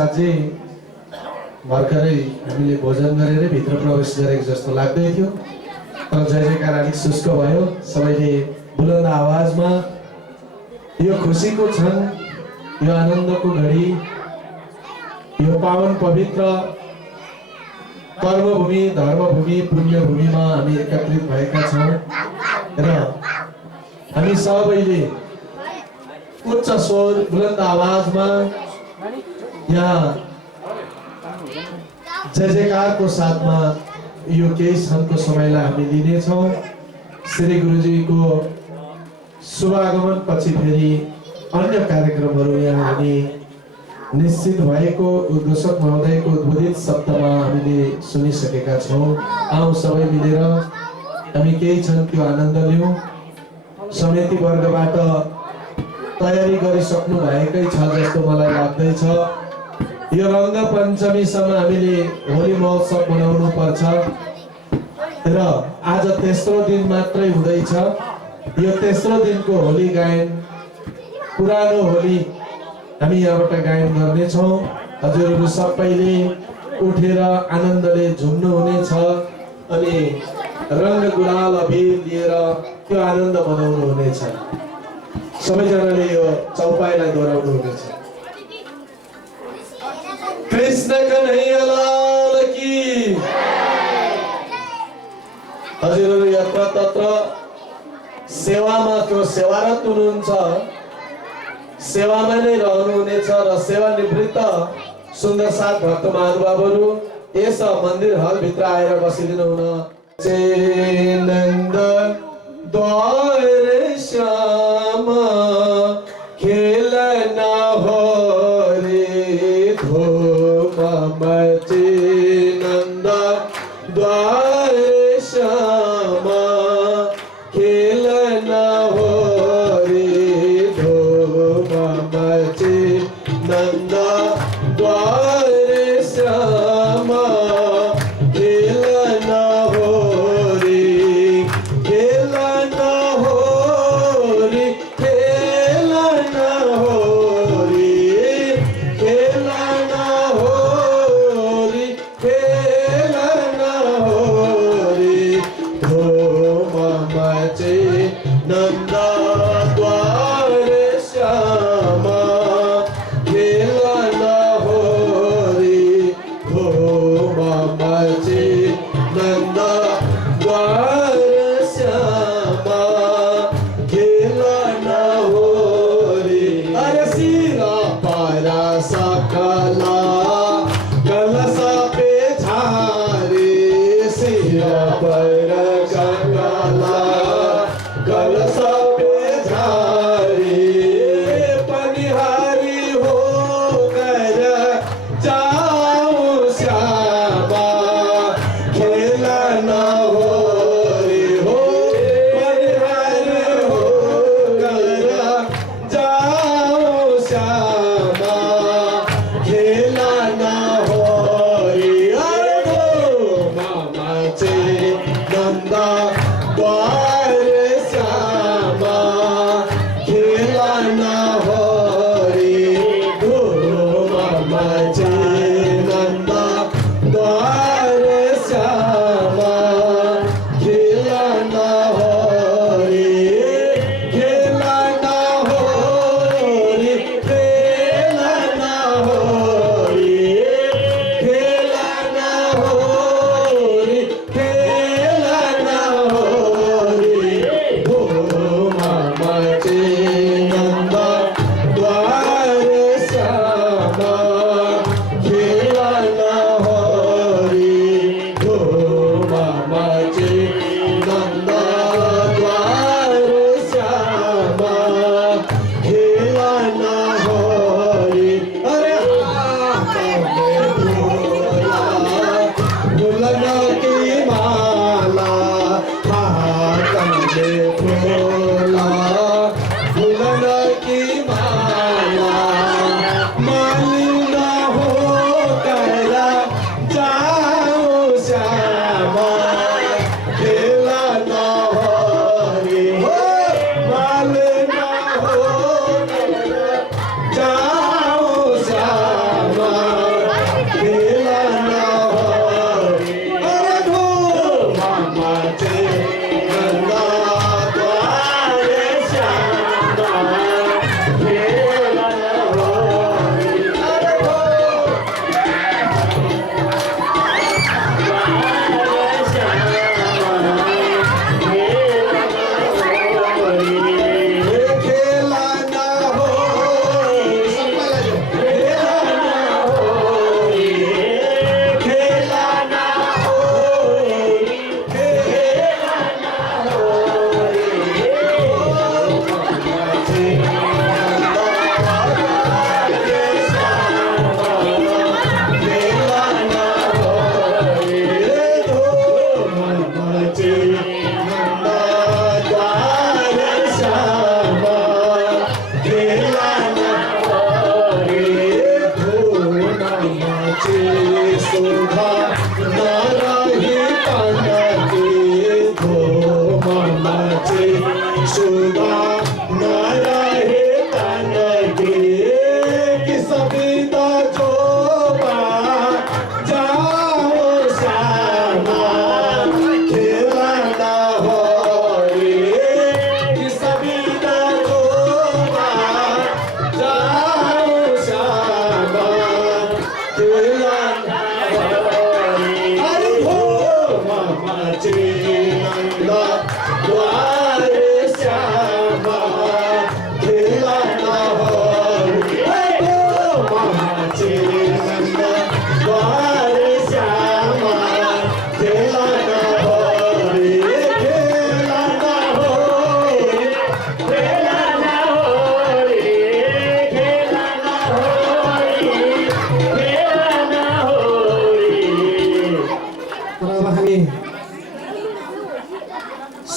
प्रसादजी भर्खरै हामीले भोजन गरेर भित्र प्रवेश गरेको जस्तो लाग्दै थियो, तर जय जयकार अलिक शुष्क भयो। सबैले बुलन्द आवाजमा यो खुसीको क्षण, यो आनन्दको घडी, यो पावन पवित्र कर्मभूमि, धर्मभूमि, पुण्यभूमिमा हामी एकत्रित भएका छौँ र हामी सबैले उच्च स्वर, बुलन्द आवाजमा यहाँ जय जयकारको साथमा यो केही क्षणको समयलाई हामी लिनेछौँ। श्री गुरुजीको शुभागमन पछि फेरि अन्य कार्यक्रमहरू यहाँ हामी निश्चित भएको उद्घोषक महोदयको उद्बोधित शब्दमा हामीले सुनिसकेका छौँ। आउँ सबै मिलेर हामी केही क्षण त्यो आनन्द लिउँ। समिति वर्गबाट तयारी गरिसक्नु भएकै छ जस्तो मलाई लाग्दैछ। यो रङ्ग पञ्चमीसम्म हामीले होली महोत्सव मनाउनु पर्छ र आज तेस्रो दिन मात्रै हुँदैछ। यो तेस्रो दिनको होली गायन, पुरानो होली हामी यहाँबाट गायन गर्नेछौँ। हजुरहरू सबैले उठेर आनन्दले झुम्नु हुनेछ अनि रङ्ग गुलाल अबिर लिएर त्यो आनन्द मनाउनु हुनेछ। सबैजनाले यो चौपाईलाई दोहोऱ्याउनु हुनेछ। कृष्ण कन्हैया लाल की। हजुरहरू यत्र तत्र सेवामा त्यो सेवारत हुनुहुन्छ, सेवामा नै रहनुहुनेछ र सेवानिवृत्त सुन्दर साथ भक्त महानुभावहरू यस मन्दिर हलभित्र आएर बसिदिनु हुन। नन्द द्वार श्याम खेलन हो रे धूम मचे, नंद द्वार श्याम खेलन हो रे धूम मचे, नंद द्वार श्याम खेलन हो रे, खेलन हो रे, खेलन हो रे, खेलन हो रे,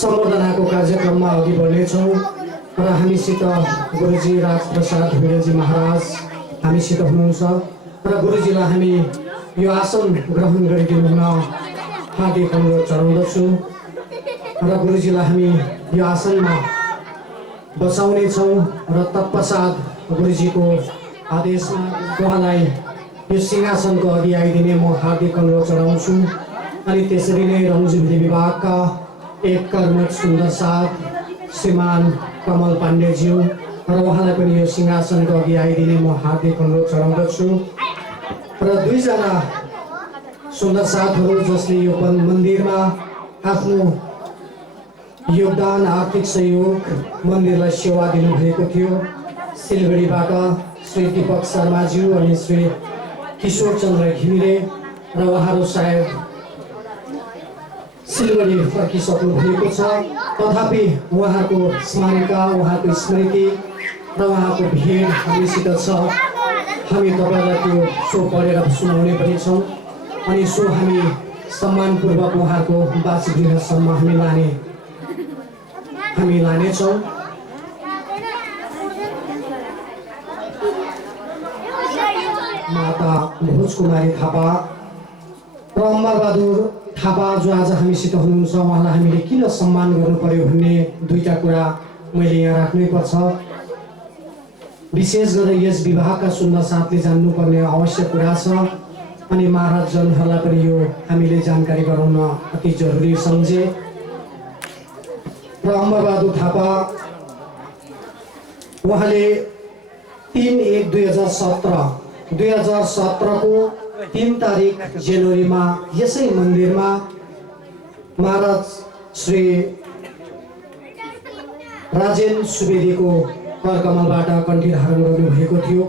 सम्बर्धनाको कार्यक्रममा अघि बढ्नेछौँ र हामीसित गुरुजी राजप्रसाद भिडेलजी महाराज हामीसित हुनुहुन्छ र गुरुजीलाई हामी यो आसन ग्रहण गरिदिनु हुन हार्दिक अनुरोध चढाउँदछु र गुरुजीलाई हामी यो आसनमा बसाउनेछौँ र तत्पश्चात गुरुजीको आदेशमा उहाँलाई यो सिंहासनको अघि आइदिने म हार्दिक अनुरोध चढाउँछु। अनि त्यसरी नै रङ्गजीविधी विभागका एक कर्मठ सुन्दर साथ श्रीमान कमल पाण्डेज्यू र उहाँलाई पनि यो सिंहासनको अघि आइदिने म हार्दिक अनुरोध चढाउँदछु र दुईजना सुन्दर साथहरू जसले यो मन्दिरमा आफ्नो योगदान आर्थिक सहयोग मन्दिरलाई सेवा दिनुभएको थियो। सिलगढीबाट श्री दीपक शर्माज्यू अनि श्री किशोर चन्द्र घिमिरे र उहाँहरू सायद सिलगढी फर्किसक्नु भएको छ, तथापि उहाँको स्मरणका उहाँको स्मृति र उहाँको भेट हामीसित छ। हामी तपाईँलाई त्यो सो पढेर सुनाउने पनि छौँ अनि सो हामी सम्मानपूर्वक उहाँको वासगृहसम्म हामी लानेछौँ। माता भोज कुमारी थापा र अम्बाबहादुर थापा जो आज हामीसित हुनुहुन्छ, उहाँलाई हामीले किन सम्मान गर्नु पर्यो भन्ने दुईटा कुरा मैले यहाँ राख्नै पर्छ। विशेष गरेर यस विभागका सुन्दर साथले जान्नुपर्ने आवश्यक कुरा छ अनि महाराजजनहरूलाई पनि यो हामीले जानकारी गराउन अति जरुरी सम्झे। र अम्बाबहादुर थापा उहाँले 3/1/2017 को 3 तारिक जनवरीमा यसै मन्दिरमा महाराज श्री राजेन सुवेदीको करकमलबाट कण्ठी धारण गर्नुभएको थियो।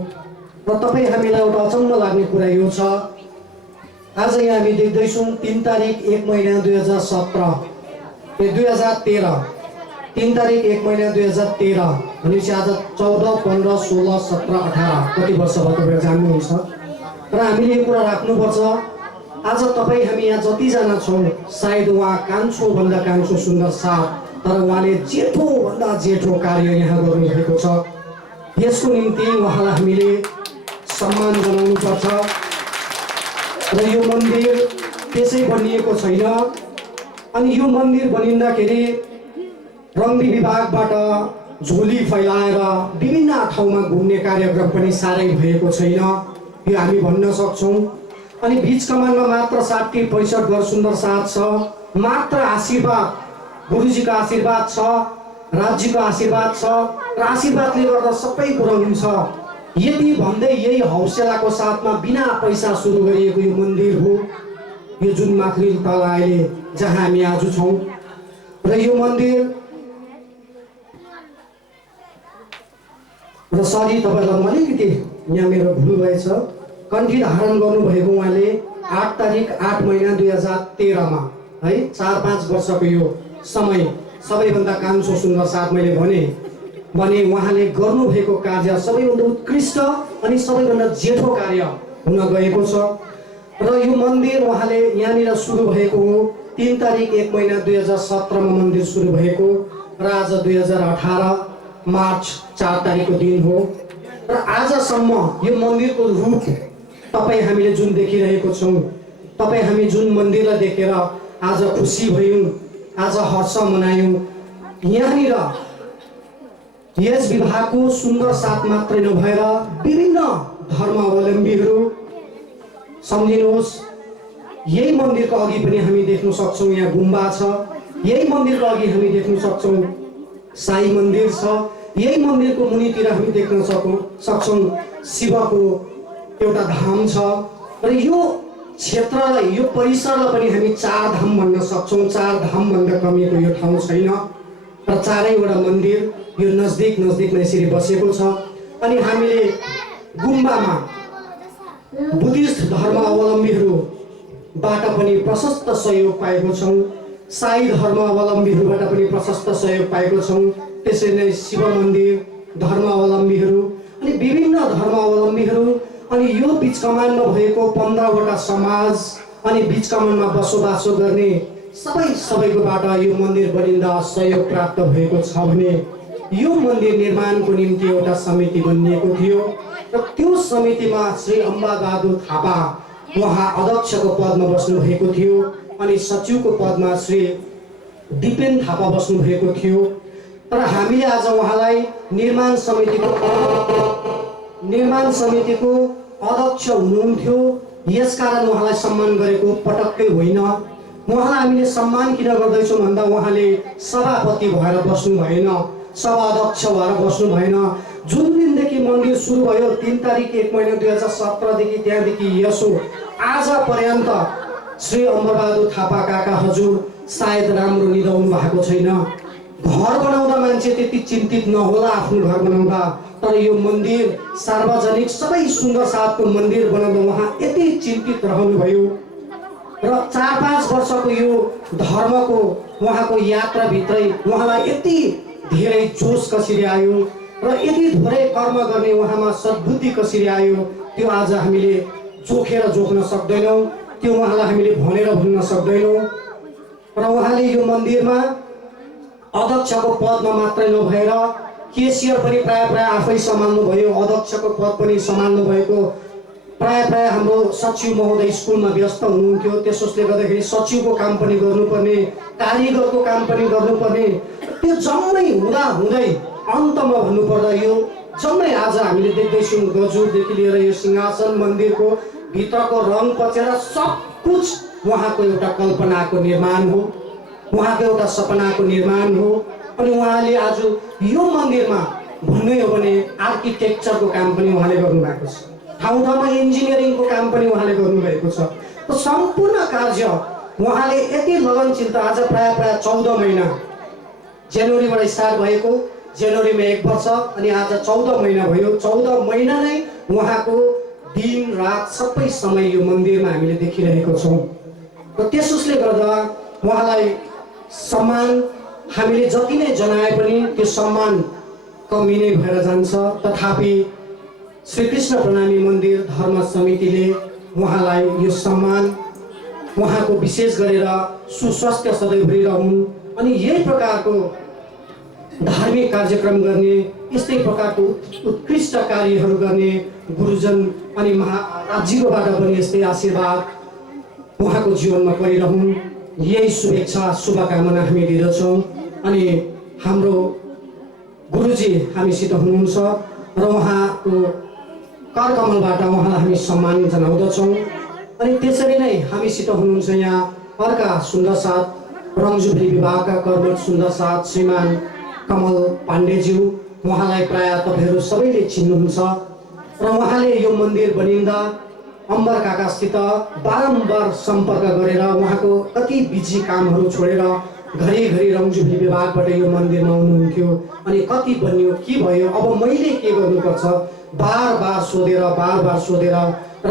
र तपाईँ हामीलाई एउटा अचम्म लाग्ने कुरा यो छ, आज यहाँ हामी देख्दैछौँ 3 तारिक 1 महिना 2013 3 तारिक 1 महिना 2013 भनेपछि आज 14, 15, 16, 17, 18 कति वर्ष भयो तपाईँ जान्नुहुन्छ। र हामीले यो कुरा राख्नुपर्छ, आज तपाईँ हामी यहाँ जतिजना छौँ सायद उहाँ कान्छोभन्दा कान्छो सुन्दर साथ, तर उहाँले जेठोभन्दा जेठो कार्य यहाँ गर्नुभएको छ। यसको निम्ति उहाँलाई हामीले सम्मान जनाउनुपर्छ। र यो मन्दिर त्यसै बनिएको छैन अनि यो मन्दिर बनिँदाखेरि रङ्गी विभागबाट झोली फैलाएर विभिन्न ठाउँमा घुम्ने कार्यक्रम पनि साह्रै भएको छैन, यो हामी भन्न सक्छौँ। अनि बीच कमानमा मात्र 60-65 घर सुन्दर साथ छ, मात्र आशीर्वाद गुरुजीको आशीर्वाद छ, राज्यको आशीर्वाद छ र आशीर्वादले गर्दा सबै कुरा हुन्छ। यति भन्दै यही हौसलाको साथमा बिना पैसा सुरु गरिएको यो मन्दिर हो, यो जुन माथि तल अहिले जहाँ हामी आज छौँ। र यो मन्दिर र सरी तपाईँलाई म अलिकति यहाँ मेरो भुल भएछ, कण्ठी धारण गर्नुभएको उहाँले 8 तारिक 8 महिना 2013 है, 4-5 वर्षको यो समय सबैभन्दा कान्छो सुन्दर साथ मैले भने उहाँले गर्नुभएको कार्य सबैभन्दा उत्कृष्ट अनि सबैभन्दा जेठो कार्य हुन गएको छ। र यो मन्दिर उहाँले यहाँनिर सुरु भएको हो 3 तारिक 1 महिना 2017 मा मन्दिर सुरु भएको र आज 2018 मार्च 4 तारिकको दिन हो। र आजसम्म यो मन्दिरको रूप तपाईँ हामीले जुन देखिरहेको छौँ, तपाईँ हामी जुन मन्दिरलाई देखेर आज खुसी भयौँ, आज हर्ष मनायौँ, यहाँनिर यस विभागको सुन्दर साथ मात्रै नभएर विभिन्न धर्मावलम्बीहरू सम्झिनुहोस्, यही मन्दिरको अघि पनि हामी देख्न सक्छौँ यहाँ गुम्बा छ, यही मन्दिरको अघि हामी देख्न सक्छौँ साई मन्दिर छ, यही मन्दिरको मुनितिर हामी देख्न सक्छौँ शिवको एउटा धाम छ। र यो क्षेत्रलाई, यो परिसरलाई पनि हामी चार धाम भन्न सक्छौँ। चार धाम भन्दा कमीको यो ठाउँ छैन र चारैवटा मन्दिर यो नजदिक नजदिकमा यसरी बसेको छ। अनि हामीले गुम्बामा बुद्धिस्ट धर्मावलम्बीहरूबाट पनि प्रशस्त सहयोग पाएको छौँ, साई धर्मावलम्बीहरूबाट पनि प्रशस्त सहयोग पाएको छौँ, त्यसरी नै शिव मन्दिर धर्मावलम्बीहरू अनि विभिन्न धर्मावलम्बीहरू अनि यो बीच कमानमा भएको 15वटा समाज अनि बीच कमानमा बसोबासो गर्ने सबैकोबाट यो मन्दिर बनिँदा सहयोग प्राप्त भएको छ भने यो मन्दिर निर्माणको निम्ति एउटा समिति बनिएको थियो र त्यो समितिमा श्री अम्बाबहादुर थापा उहाँ अध्यक्षको पदमा बस्नु भएको थियो अनि सचिवको पदमा श्री दिपेन थापा बस्नु भएको थियो। तर हामीले आज उहाँलाई निर्माण समितिको अध्यक्ष हुनुहुन्थ्यो, यसकारण उहाँलाई सम्मान गरेको पटक्कै होइन। उहाँलाई हामीले सम्मान किन गर्दैछौँ भन्दा उहाँले सभापति भएर बस्नु भएन, सभा अध्यक्ष भएर बस्नु भएन। जुन दिनदेखि मन्दिर सुरु भयो 3 तारिक 1 महिना 2017 देखि त्यहाँदेखि यसो आज पर्यन्त श्री अम्बरबहादुर थापा काका हजुर सायद राम्रो निदाउनु भएको छैन। घर बनाउँदा मान्छे त्यति चिन्तित नहोला आफ्नो घर बनाउँदा, तर यो मन्दिर सार्वजनिक सबै सुन्दर साथको मन्दिर बनाउँदा उहाँ यति चिन्तित रहनुभयो र 4-5 वर्षको यो धर्मको उहाँको यात्राभित्रै उहाँलाई यति धेरै जोस कसरी आयो र यति धेरै कर्म गर्ने उहाँमा सद्बुद्धि कसरी आयो त्यो आज हामीले जोख्न सक्दैनौँ, त्यो उहाँलाई हामीले भनेर भन्न सक्दैनौँ। र उहाँले यो मन्दिरमा अध्यक्षको पदमा मात्रै नभएर केसियर पनि प्राय आफै सम्हाल्नु भयो, अध्यक्षको पद पनि सम्हाल्नु भएको। प्राय हाम्रो सचिव महोदय स्कुलमा व्यस्त हुनुहुन्थ्यो, त्यसोस्ले गर्दाखेरि सचिवको काम पनि गर्नुपर्ने, कारिगरको काम पनि गर्नुपर्ने, त्यो जम्मै हुँदै अन्तमा भन्नुपर्दा यो जम्मै आज हामीले देख्दैछौँ गजुरदेखि लिएर यो सिंहासन मन्दिरको भित्रको रङ पचेर सब कुछ उहाँको एउटा कल्पनाको निर्माण हो, उहाँको एउटा सपनाको निर्माण हो। अनि उहाँले आज यो मन्दिरमा भन्ने हो भने आर्किटेक्चरको काम पनि उहाँले गर्नुभएको छ, ठाउँमा इन्जिनियरिङको काम पनि उहाँले गर्नुभएको छ। र सम्पूर्ण कार्य उहाँले यति लगनशीलता आज प्राय 14 महिना जनवरीबाट स्टार्ट भएको, जनवरीमा 1 वर्ष अनि आज 14 महिना भयो। 14 महिना नै उहाँको दिन रात सबै समय यो मन्दिरमा हामीले देखिरहेको छौँ र त्यसोस्ले गर्दा उहाँलाई सम्मान हामीले जति नै जनाए पनि त्यो सम्मान कमी नै भएर जान्छ। तथापि श्रीकृष्ण प्रणामी मन्दिर धर्म समितिले उहाँलाई यो सम्मान, उहाँको विशेष गरेर सुस्वास्थ्य सधैँभरि रहन् अनि यही प्रकारको धार्मिक कार्यक्रम गर्ने, यस्तै प्रकारको उत्कृष्ट कार्यहरू गर्ने गुरुजन अनि महाराजीकोबाट पनि यस्तै आशीर्वाद उहाँको जीवनमा परिरहन्, यही शुभेच्छा शुभकामना हामी दिँदछौँ। अनि हाम्रो गुरुजी हामीसित हुनुहुन्छ र उहाँको करकमलबाट उहाँलाई हामी सम्मान जनाउँदछौँ। अनि त्यसरी नै हामीसित हुनुहुन्छ यहाँ अर्का सुन्दर साथ रङजुबली विभागका कर्मठ सुन्दर साथ श्रीमान कमल पाण्डेज्यू, उहाँलाई प्राय तपाईँहरू सबैले चिन्नुहुन्छ र उहाँले यो मन्दिर बनिँदा अम्बर काकासित बारम्बार सम्पर्क गरेर उहाँको कति बिजी कामहरू छोडेर घरिघरि रङजुबली विभागबाट यो मन्दिरमा आउनुहुन्थ्यो अनि कति बन्यो, के भयो, अब मैले के गर्नुपर्छ बार बार सोधेर र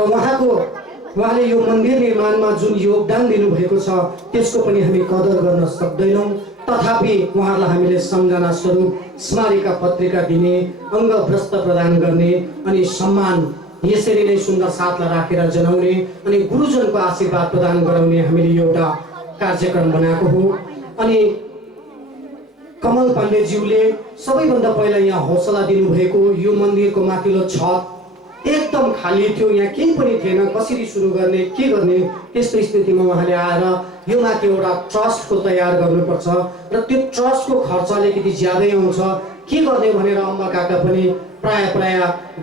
उहाँले यो मन्दिर निर्माणमा जुन योगदान दिनुभएको छ त्यसको पनि हामी कदर गर्न सक्दैनौँ। तथापि उहाँलाई हामीले सम्झना स्वरूप स्मारिका पत्रिका दिने, अङ्गभ्रष्ट प्रदान गर्ने अनि सम्मान यसरी नै सुन्दर साथलाई राखेर जनाउने अनि गुरुजनको आशीर्वाद प्रदान गराउने हामीले एउटा कार्यक्रम बनाएको हो। अनि कमल पाण्डेज्यूले सबैभन्दा पहिला यहाँ हौसला दिनुभएको यो मन्दिरको माथिल्लो छत एकदम खाली थियो, यहाँ केही पनि थिएन, कसरी सुरु गर्ने के गर्ने, त्यस्तो स्थितिमा उहाँले आएर यो माथि एउटा ट्रस्टको तयार गर्नुपर्छ र त्यो ट्रस्टको खर्च अलिकति ज्यादै आउँछ, के गर्ने भनेर अम्बा काका पनि प्राय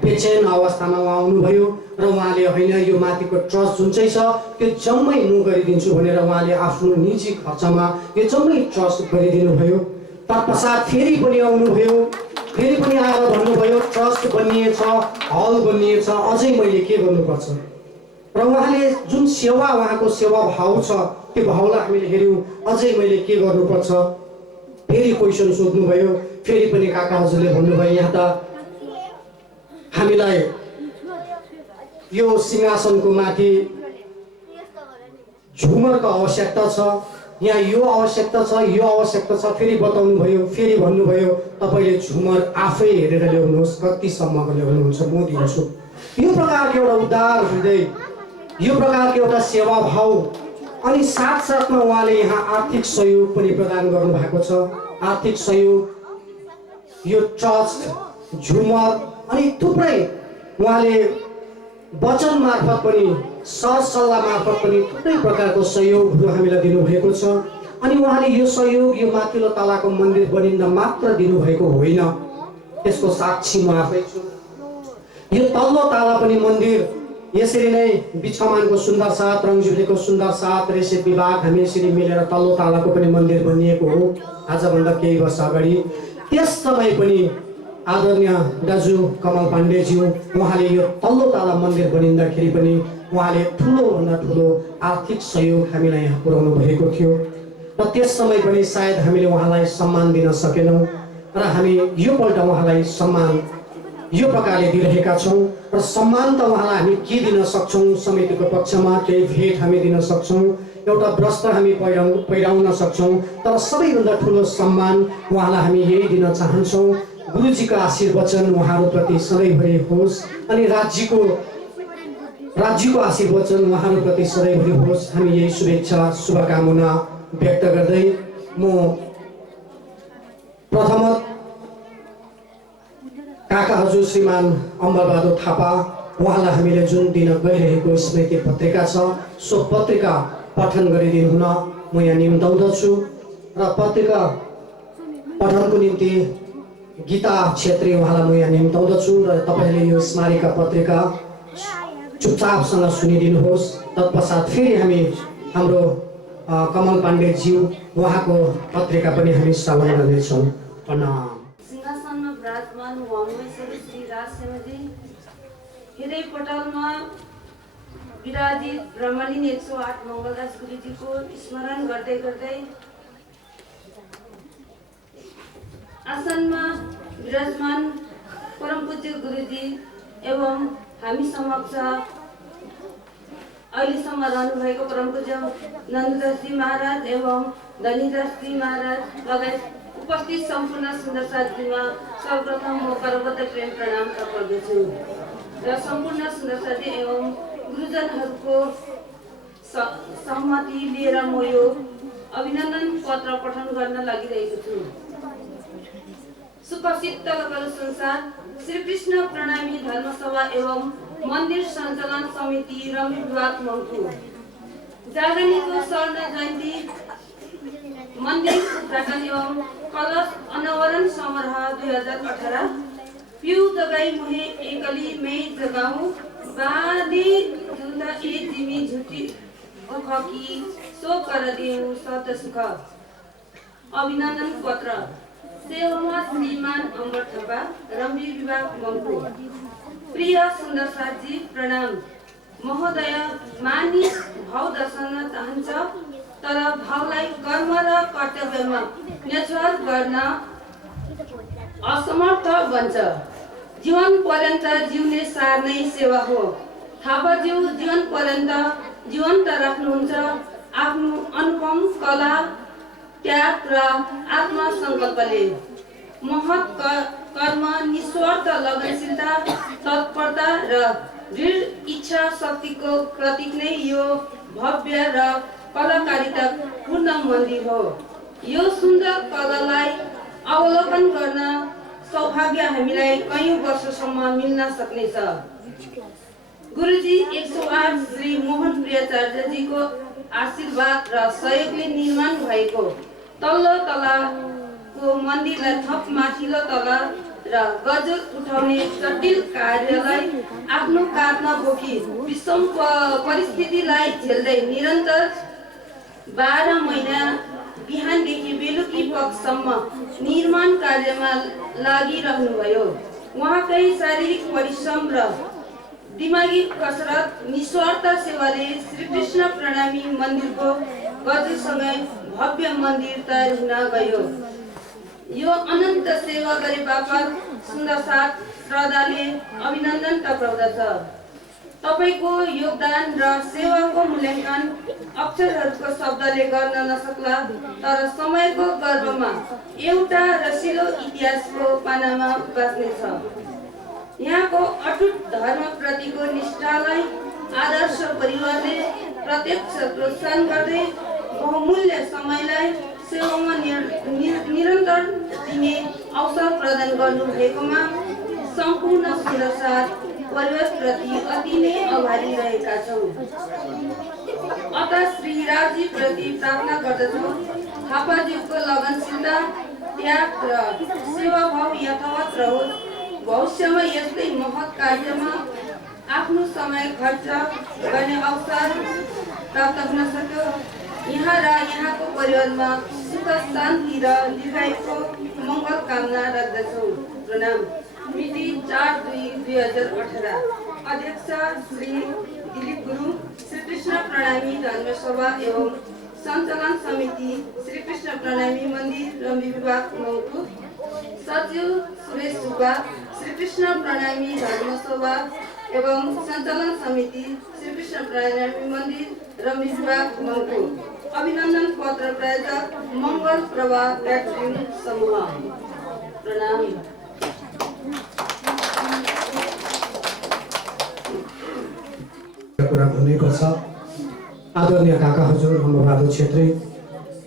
बेचैन अवस्थामा उहाँ आउनुभयो र उहाँले होइन यो माथिको ट्रस्ट जुन चाहिँ छ त्यो जम्मै म गरिदिन्छु भनेर उहाँले आफ्नो निजी खर्चमा यो जम्मै ट्रस्ट गरिदिनु भयो। तत्पश्चात फेरि पनि आउनुभयो, फेरि पनि आएर भन्नुभयो ट्रस्ट बनिएछ, हल बनिएछ, अझै मैले के गर्नुपर्छ र उहाँले जुन सेवा उहाँको सेवा भाव छ त्यो भावलाई हामीले हेऱ्यौँ, अझै मैले के गर्नुपर्छ फेरि क्वेसन सोध्नुभयो। फेरि पनि काका हजुरले भन्नुभयो यहाँ त हामीलाई यो सिंहासनको माथि झुमरको आवश्यकता छ, यहाँ यो आवश्यकता छ, यो आवश्यकता छ, फेरि बताउनु भयो, फेरि भन्नुभयो तपाईँले झुमर आफै हेरेर ल्याउनुहोस्, कतिसम्मको ल्याउनुहुन्छ म दिन्छु। यो प्रकारको एउटा उदार हृदय, यो प्रकारको एउटा सेवा भाव, अनि साथसाथमा उहाँले यहाँ आर्थिक सहयोग पनि प्रदान गर्नुभएको छ। आर्थिक सहयोग, यो ट्रस्ट, झुमर अनि थुप्रै उहाँले वचन मार्फत पनि सरसल्लाह मार्फत पनि थुप्रै प्रकारको सहयोगहरू हामीलाई दिनुभएको छ। अनि उहाँले यो सहयोग यो माथिल्लो तलाको मन्दिर बनिँदा मात्र दिनुभएको होइन, त्यसको साक्षी म आफै छु। यो तल्लो तला पनि मन्दिर यसरी नै बिछमानको सुन्दर साथ, रङजुलीको सुन्दर साथ, रेसेप विभाग हामी यसरी मिलेर तल्लो तलाको पनि मन्दिर बनिएको हो आजभन्दा केही वर्ष अगाडि। त्यस समय पनि आदरणीय दाजु कमल पाण्डेज्यू उहाँले यो तल्लो तला मन्दिर बनिँदाखेरि पनि उहाँले ठुलोभन्दा ठुलो आर्थिक सहयोग हामीलाई यहाँ पुर्याउनु भएको थियो र त्यस समय पनि सायद हामीले उहाँलाई सम्मान दिन सकेनौँ र हामी योपल्ट उहाँलाई सम्मान यो प्रकारले दिइरहेका छौँ र सम्मान त उहाँलाई हामी के दिन सक्छौँ, समितिको पक्षमा केही भेट हामी दिन सक्छौँ, एउटा वस्त्र हामी पहिराउन सक्छौँ, तर सबैभन्दा ठुलो सम्मान उहाँलाई हामी यही दिन चाहन्छौँ। गुरुजीको आशीर्वचन उहाँहरूप्रति सधैँभरि होस् अनि राज्यको आशीर्वचन उहाँहरूप्रति सधैँभरि होस्, हामी यही शुभेच्छा शुभकामना व्यक्त गर्दै म प्रथमत काका हजुर श्रीमान अमरबहादुर थापा उहाँलाई हामीले जुन दिन गइरहेको स्मृति पत्रिका छ सो पत्रिका पठन गरिदिनु हुन म यहाँ निम्ताउँदछु र पत्रिका पठनको निम्ति गीता छेत्री उहाँलाई म यहाँ निम्ताउँदछु र तपाईँले यो स्मारिका पत्रिका चुपचापसँग सुनिदिनुहोस्। तत्पश्चात फेरि हामी हाम्रो कमल पाण्डेज्यू उहाँको पत्रिका पनि हामी श्रवण गर्नेछौँ। प्रणाम। सिंहासनमा विराजमान वाङ्मयश्री श्री राजसेवजी हृदय पटलमा विराजित ब्रह्मलीन 108 मङ्गलदास गुरुजीको स्मरण गर्दै गर्दै आसनमा विराजमान परम पूज्य गुरुजी एवं हामी समक्ष अहिलेसम्म रहनुभएको परम पूज्य नन्ददासजी महाराज एवं धनीदासजी महाराज लगायत उपस्थित सम्पूर्ण सुन्दर साथीमा सर्वप्रथम म करबद्ध प्रेम प्रणाम गर्दछु र सम्पूर्ण सुन्दर साथी एवं गुरुजनहरूको सहमति लिएर म यो अभिनन्दन पत्र पठन गर्न लागिरहेको छु। सुप्रसिद्ध तलकल संसार श्रीकृष्ण प्रणामी धर्मसभा एवं मन्दिर सञ्चालन समिति रमी विभाग मङ्पू जागरणीको स्वर्ण जयन्ती मन्दिर उद्घाटन एवं कलश अनावरण समारोह 2018 पिउ दगाई मुहे एकली मे जगाऊ बादी जुदा ए जिमी झुटी ओखकी सो कर देऊ सत सुख अभिनन्दन पत्र सेवामा श्रीमान अमर थापा रमी विभाग मङ्पू। प्रिय सुन्दर साथी प्रणाम। महोदय मानिस भाव दर्शन चाहन्छ तर भावलाई कर्म र कर्तव्यमा न्याचुरल गर्न असमर्थ बन्छ। जीवन पर्यन्त जिउने सार नै सेवा हो। थापाज्यू जीवन पर्यन्त जीवन्त राख्नुहुन्छ आफ्नो अनुपम कला त्याग र आत्मसङ्कल्पले। महत कर्म निस्वार्थ लगनशीलता तत्परता र दृढ इच्छा शक्तिको प्रतीक नै यो भव्य र कलाकारिता पूर्ण मन्दिर हो। यो सुन्दर कलालाई अवलोकन गर्न सौभाग्य हामीलाई कयौं वर्षसम्म मिल्न सक्नेछ। गुरुजी 108 श्री मोहन प्रियाचार्यजीको आशीर्वाद र सहयोगले निर्माण भएको तल्लो तलाको मन्दिरलाई थप माथिल्लो तला र गजुर उठाउने जटिल कार्यलाई आफ्नो काँधमा बोकी विषम परिस्थितिलाई झेल्दै निरन्तर 12 महिना बिहानदेखि बेलुकी पक्षसम्म निर्माण कार्यमा लागिरहनुभयो। उहाँकै शारीरिक परिश्रम र दिमागी कसरत निस्वार्थ सेवाले श्रीकृष्ण प्रणामी मन्दिरको गजुरसँगै भव्य मन्दिर तयार हुन गयो। यो अनन्त सेवा गरे बापत सुन्दर साथ श्रद्धाले अभिनन्दन टक्राउँदछ। तपाईको योगदान र सेवाको मूल्याङ्कन अक्षरहरूको शब्दले गर्न नसक्ला, तर समयको गर्भमा एउटा रसिलो इतिहासको पानामा बाँच्नेछ। यहाँको अटुट धर्मप्रतिको निष्ठालाई आदर्श परिवारले प्रत्यक्ष प्रोत्साहन गर्दै बहुमूल्य समयलाई सेवामा निरन्तर दिने अवसर प्रदान गर्नुभएकोमा सम्पूर्ण सुरक्षा परिवारप्रति अति नै आभारी रहेका छौँ। अत श्री राजी प्रति प्रार्थना गर्दछौँ थापाज्यूको लगनशीलता, त्याग र सेवाभाव यथावत रहोस्। भविष्यमा यस्तै महत् कार्यमा आफ्नो समय खर्च गर्ने अवसर प्राप्त हुन सक्यो। यहाँ र यहाँको परिवारमा सुख शान्ति र दीर्घायुको मङ्गल कामना राख्दछौँ। प्रणाम। मिति 4/2/2018। अध्यक्ष श्री दिलीप गुरुङ, श्रीकृष्ण प्रणामी धर्मसभा एवं सञ्चालन समिति श्रीकृष्ण प्रणामी मन्दिर रम्भी विभाग मङ्गु। सचिव सुरेश सुब्बा, श्रीकृष्ण प्रणामी धर्मसभा एवं सञ्चालन समिति श्रीकृष्ण प्रणामी मन्दिर रम्भी विभाग मङ्गु। अभिनन्दन पत्र प्रायोजक मङ्गल प्रभा क्याटरिङ समूह। प्रणाम। कुरा भनेको छ आदरणीय काका हजुर अम्बबहादुर छेत्री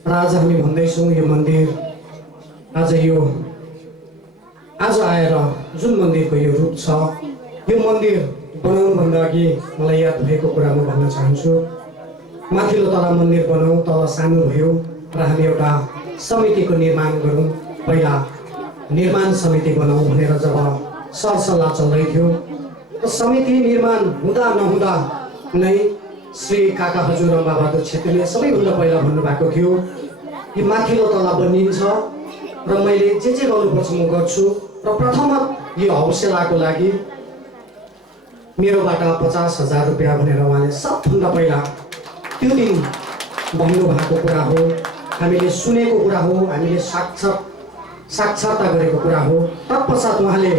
र आज हामी भन्दैछौँ यो मन्दिर आज आएर जुन मन्दिरको यो रूप छ, यो मन्दिर बनाउनुभन्दा अघि मलाई याद भएको कुरा म भन्न चाहन्छु। माथिल्लो तला मन्दिर बनाऊ, तल सानो भयो र हामी एउटा समितिको निर्माण गरौँ, पहिला निर्माण समिति बनाऊ भनेर जब सरसल्लाह चल्दै थियो, त समिति निर्माण हुँदा नहुँदा नै श्री काका हजुर अम्बबहादुर छेत्रीले सबैभन्दा पहिला भन्नुभएको थियो यो माथिल्लो तला बनिन्छ र मैले जे गर्नुपर्छ म गर्छु र प्रथमत यो हौसलाको लागि मेरोबाट 50,000 रुपियाँ भनेर उहाँले सबभन्दा पहिला त्यो दिन भन्नुभएको कुरा हो। हामीले सुनेको कुरा हो, हामीले साक्षात्कार गरेको कुरा हो। तत्पश्चात उहाँले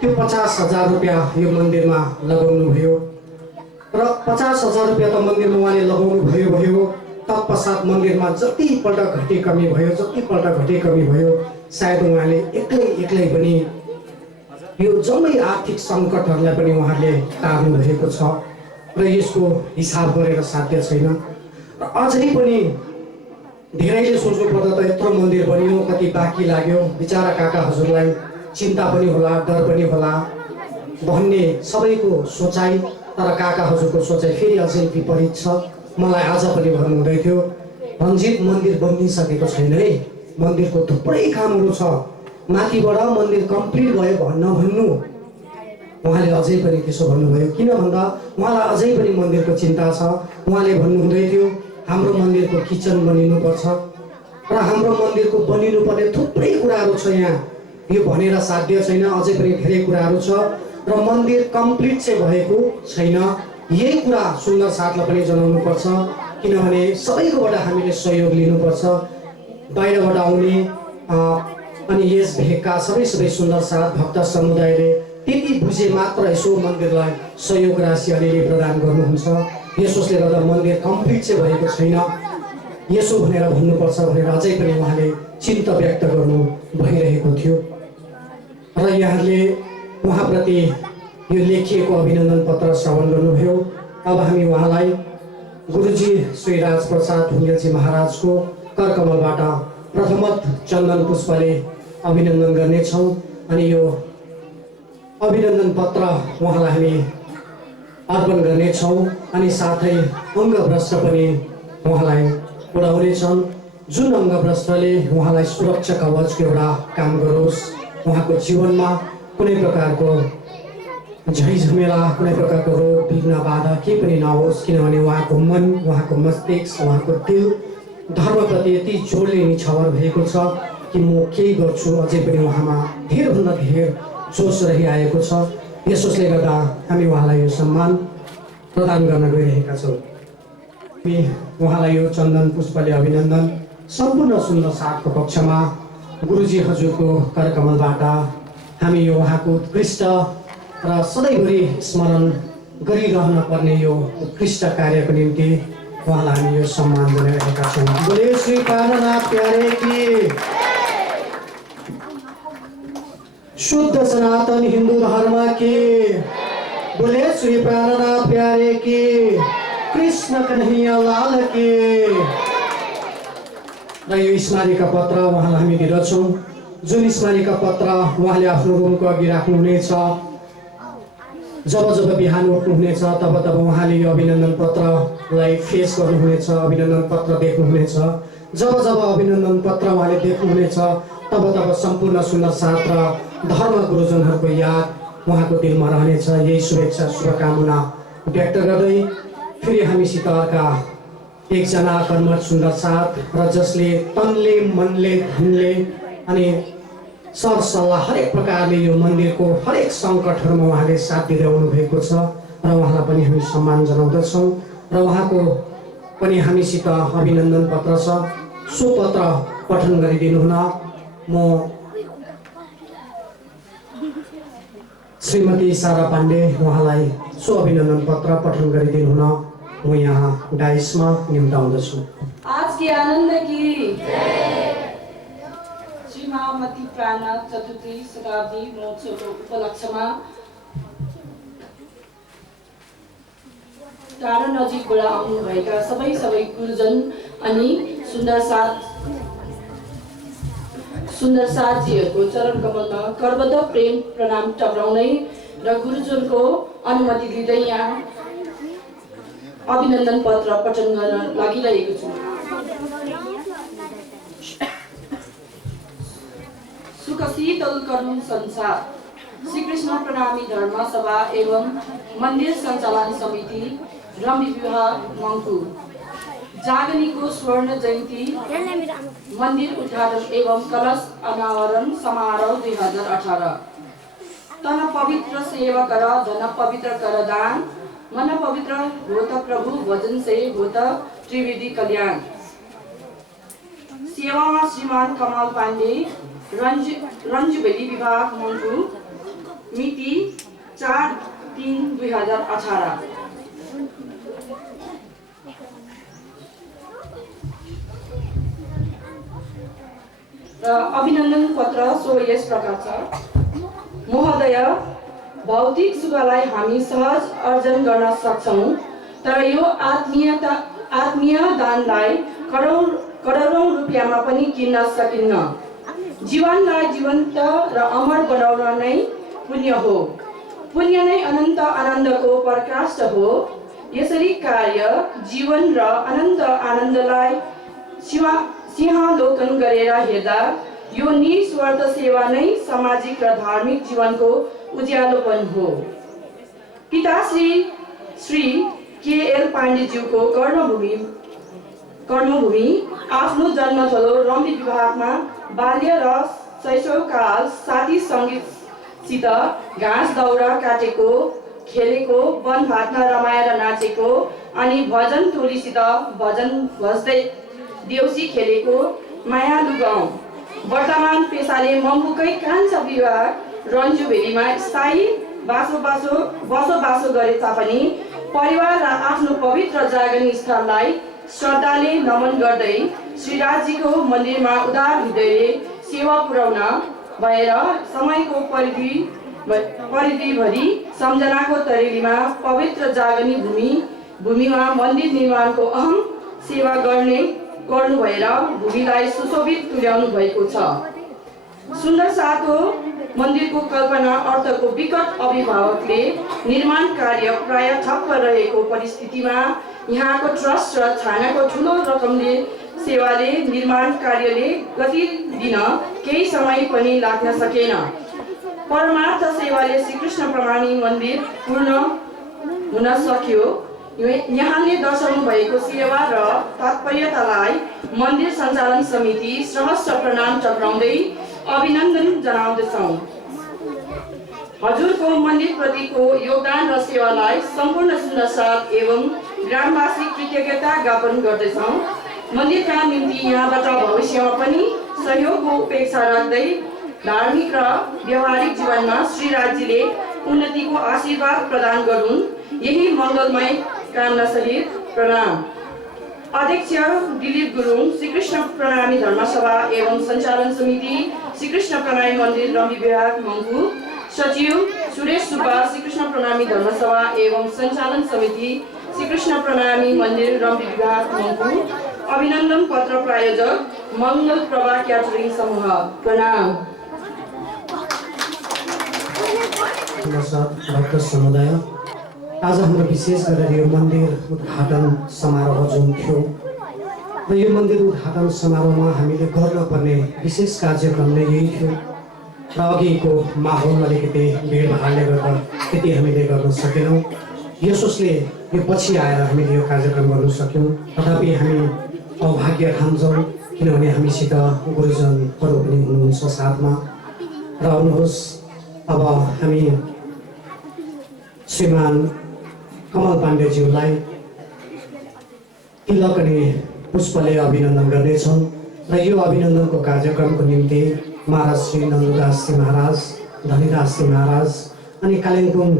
त्यो 50,000 रुपियाँ यो मन्दिरमा लगाउनु भयो र 50,000 रुपियाँ त मन्दिरमा उहाँले लगाउनु भयो। तत्पश्चात मन्दिरमा जतिपल्ट घटी कमी भयो सायद उहाँले एक्लै पनि यो जम्मै आर्थिक सङ्कटहरूलाई पनि उहाँले टार्नु भएको छ र यसको हिसाब गरेर साध्य छैन। र अझै पनि धेरैले सोच्नु पर्दा त यत्रो मन्दिर बनियो, कति बाँकी लाग्यो, बिचारा काका हजुरलाई चिन्ता पनि होला, डर पनि होला भन्ने सबैको सोचाइ। तर काका हजुरको सोचाइ फेरि अझै विपरीत छ। मलाई आज पनि भन्नुहुँदै थियो रञ्जित मन्दिर बनिसकेको छैन है, मन्दिरको थुप्रै कामहरू छ, माथिबाट मन्दिर कम्प्लिट भयो भन्नु उहाँले अझै पनि त्यसो भन्नुभयो। किन भन्दा उहाँलाई अझै पनि मन्दिरको चिन्ता छ। उहाँले भन्नुहुँदै थियो हाम्रो मन्दिरको किचन बनिनुपर्छ र हाम्रो मन्दिरको बनिनुपर्ने थुप्रै कुराहरू छ, यहाँ यो भनेर साध्य छैन, अझै पनि धेरै कुराहरू छ र मन्दिर कम्प्लिट चाहिँ भएको छैन। यही कुरा सुन्दर साथलाई पनि जनाउनुपर्छ, किनभने सबैकोबाट हामीले सहयोग लिनुपर्छ। बाहिरबाट आउने अनि यस भेगका सबै सुन्दर साथ भक्त समुदायले त्यति बुझे मात्र यसो मन्दिरलाई सहयोग राशि अलिअलि प्रदान गर्नुहुन्छ। यसोसले गर्दा मन्दिर कम्प्लिट चाहिँ भएको छैन, यसो भनेर भन्नुपर्छ भनेर अझै पनि उहाँले चिन्ता व्यक्त गर्नु भइरहेको थियो र यहाँले उहाँप्रति यो लेखिएको अभिनन्दन पत्र श्रवण गर्नुभयो। अब हामी उहाँलाई गुरुजी श्री राजप्रसाद ढुङ्गेलजी महाराजको करकमलबाट प्रथमत चन्दन पुष्पले अभिनन्दन गर्नेछौँ अनि यो अभिनन्दन पत्र उहाँलाई हामी अर्पण गर्नेछौँ अनि साथै अङ्गभ्रष्ट पनि उहाँलाई उडाउनेछन्। जुन अङ्गभ्रष्टले उहाँलाई सुरक्षा कवचको एउटा काम गरोस्, उहाँको जीवनमा कुनै प्रकारको झैझमेला, कुनै प्रकारको रोग विघ्न बाधा केही पनि नहोस्, किनभने उहाँको मन, उहाँको मस्तिष्क, उहाँको दिल धर्मप्रति यति जोडले निछावर भएको छ कि म केही गर्छु, अझै पनि उहाँमा धेरैभन्दा धेर जोस रहिआएको छ। यसोस्ले गर्दा हामी उहाँलाई यो सम्मान प्रदान गर्न गइरहेका छौँ। उहाँलाई यो चन्दन पुष्पले अभिनन्दन। सम्पूर्ण सुन्दर साथको पक्षमा गुरुजी हजुरको करकमलबाट हामी यो उहाँको उत्कृष्ट र सधैँभरि स्मरण गरिरहन पर्ने यो उत्कृष्ट कार्यको निम्ति उहाँलाई हामी यो सम्मान जनाइरहेका छौँ। बोले श्री प्राणनाथ प्यारे की, शुद्ध सनातन हिन्दू धर्म की, बोले श्री प्राणनाथ प्यारे की, कृष्ण कन्हैया लाल की। र यो स्मारिका पत्र उहाँलाई हामी दिँदछौँ। जुन स्मारिका पत्र उहाँले आफ्नो रुमको अघि राख्नुहुनेछ, जब जब बिहान उठ्नुहुनेछ तब तब उहाँले यो अभिनन्दन पत्रलाई फेस गर्नुहुनेछ, अभिनन्दन पत्र देख्नुहुनेछ। जब जब अभिनन्दन पत्र उहाँले देख्नुहुनेछ तब तब सम्पूर्ण सुन्दर साथ र धर्म गुरुजनहरूको याद उहाँको दिलमा रहनेछ। यही शुभेच्छा शुभकामना व्यक्त गर्दै फेरि हामीसित अर्का एकजना कर्मठ सुन्दर साथ र जसले तनले मनले धनले अनि सरसल्लाह हरेक प्रकारले यो मन्दिरको हरेक सङ्कटहरूमा उहाँले साथ दिँदै आउनु भएको छ र उहाँलाई पनि हामी सम्मान जनाउँदछौँ। र उहाँको पनि हामीसित अभिनन्दन पत्र छ, सो पत्र पठन गरिदिनु हुन म श्रीमती सारा पाण्डे उहाँलाई सो अभिनन्दन पत्र पठन गरिदिनु हुन म यहाँ डाइसमा निम्ताउँदछु। आज के आनंद की श्री महामती प्राण चतुर्थी शताब्दी महोत्सवको उपलक्ष्यमा टाढा नजिकबाट आउनुभएका सबै गुरुजन अनि सुन्दर साथजीहरूको चरण कमलमा करबद्ध प्रेम प्रणाम टक्राउँदै र गुरुजनको अनुमति लिँदै यहाँ अभिनन्दन पत्र पठन गर्न लागिरहेको छु। सुख शीतल करुण संसार श्री कृष्ण प्रणामी धर्म सभा एवं मन्दिर सञ्चालन समिति रम्भी विवाह मङ्पू जागनीको स्वर्ण जयन्ती मन्दिर उद्घाटन एवं कलश अनावरण समारोह 2018। तन पवित्र सेवा कर धन पवित्र कर दान, मन पवित्र होत प्रभु भजन से होत त्रिवेदी कल्याण। सेवामा श्रीमान कमल पाण्डे रञ्जुबेली विभाग मङ्पू, मिति 4/3/2018। र अभिनन्दन पत्र सो यस प्रकार छ। महोदय, भौतिक सुखलाई हामी सहज अर्जन गर्न सक्छौँ, तर यो आत्मीय दानलाई करोडौँ रुपियाँमा पनि किन्न सकिन्न। जीवनलाई जीवन्त र अमर बनाउन नै पुण्य हो। पुण्य नै अनन्त आनन्दको प्रकाश हो। यसरी कार्य जीवन र अनन्त आनन्दलाई सिंहावलोकन गरेर हेर्दा यो निस्वार्थ सेवा नै सामाजिक र धार्मिक जीवनको उज्यालोपन हो। पिताश्री के.एल. पाण्डेज्यूको कर्मभूमि आफ्नो जन्मथलो रम्भी विभागमा बाल्य र शैशवकाल साथी सङ्गीतसित घाँस दाउरा काटेको, खेलेको, वन भातमा रमाएर नाचेको अनि भजन टोलीसित भजन भज्दै देउसी खेलेको मायालु गाउँ। वर्तमान पेसाले मङ्पूकै कान्छा विभाग रञ्जुबेलीमा स्थायी बसोबासो गरे तापनि परिवार र आफ्नो पवित्र जागनी स्थललाई श्रद्धाले नमन गर्दै श्रीराजजीको मन्दिरमा उदार हृदयले सेवा पुर्याउन भएर समयको परिधिभरि सम्झनाको तरेलीमा पवित्र जागनी भूमिमा मन्दिर निर्माणको अहम सेवा गर्नु भएर भूमिलाई सुशोभित तुल्याउनु भएको छ। सुन्दर सातो मन्दिरको कल्पना अर्थको विकट अभिभावकले निर्माण कार्य प्राय ठप्प रहेको परिस्थितिमा यहाँको ट्रस्ट र छानाको ठुलो रकमले सेवाले निर्माण कार्यले गति दिन केही समय पनि लाग्न सकेन। परमार्थ सेवाले श्रीकृष्ण प्रणामी मन्दिर पूर्ण हुन सक्यो। यहाँले दर्शाउनु भएको सेवा र तात्पर्यतालाई मन्दिर सञ्चालन समिति सहर्ष प्रणाम टक्राउँदै अभिनन्दन जनाउँदछौँ। हजुरको मन्दिरप्रतिको योगदान र सेवालाई सम्पूर्ण सुन्दरसाथ एवं ग्रामवासी कृतज्ञता ज्ञापन गर्दछौँ। मन्दिरका निम्ति यहाँबाट भविष्यमा पनि सहयोगको अपेक्षा राख्दै धार्मिक र व्यवहारिक जीवनमा श्रीराजीले उन्नतिको आशीर्वाद प्रदान गरून्, यही मङ्गलमय कामना सहित प्रणाम। अध्यक्ष दिलीप गुरुङ, श्रीकृष्ण प्रणामी धर्मसभा एवं सञ्चालन समिति श्रीकृष्ण प्रणामी मन्दिर रम्भी विभाग मङ्पू। सचिव सुरेश सुब्बा, श्रीकृष्ण प्रणामी धर्मसभा एवं सञ्चालन समिति श्रीकृष्ण प्रणामी मन्दिर रम्भी विभाग मङ्पू। अभिनन्दन पत्र प्रायोजक मङ्गल प्रभा क्याटरिङ समूह। प्रणाम। भक्त समुदाय, आज हाम्रो विशेष गरेर यो मन्दिर उद्घाटन समारोह जुन थियो र यो मन्दिर उद्घाटन समारोहमा हामीले गर्नुपर्ने विशेष कार्यक्रम नै यही थियो र अघिको माहौल अलिकति भिडभाडले गर्दा त्यति हामीले गर्न सकेनौँ। यसोसले यो पछि आएर हामीले यो कार्यक्रम गर्न सक्यौँ। तथापि हामी अभाग्य ठान्छौँ किनभने हामीसित गुरुजनहरू पनि हुनुहुन्छ साथमा। र आउनुहोस्, अब हामी श्रीमान कमल पाण्डेज्यूलाई तिलक अनि पुष्पले अभिनन्दन गर्नेछौँ र यो अभिनन्दनको कार्यक्रमको निम्ति महाराज श्री नन्ददास जी महाराज, धनीदास जी महाराज अनि कालिम्पोङ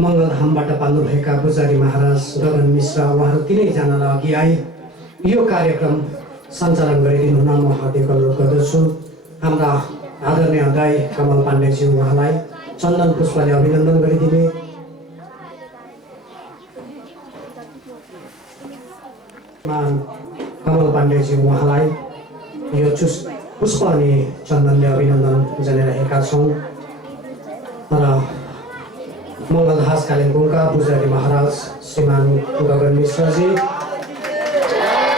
मङ्गलधामबाट पाल्नुभएका पुजारी महाराज गगन मिश्र, उहाँहरू तिनैजनालाई अघि आए यो कार्यक्रम सञ्चालन गरिदिनु हुन म हार्दिक अनुरोध गर्दछु। हाम्रा आदरणीय दाई कमल पाण्डेज्यू, उहाँलाई चन्दन पुष्पले अभिनन्दन गरिदिने। कमल पाण्डेज्यू, उहाँलाई यो पुष्प अनि चन्दनले अभिनन्दन जनाइरहेका छौँ। र मङ्गलधास कालिम्पोङका पुजारी महाराज श्रीमान गगन मिश्रजी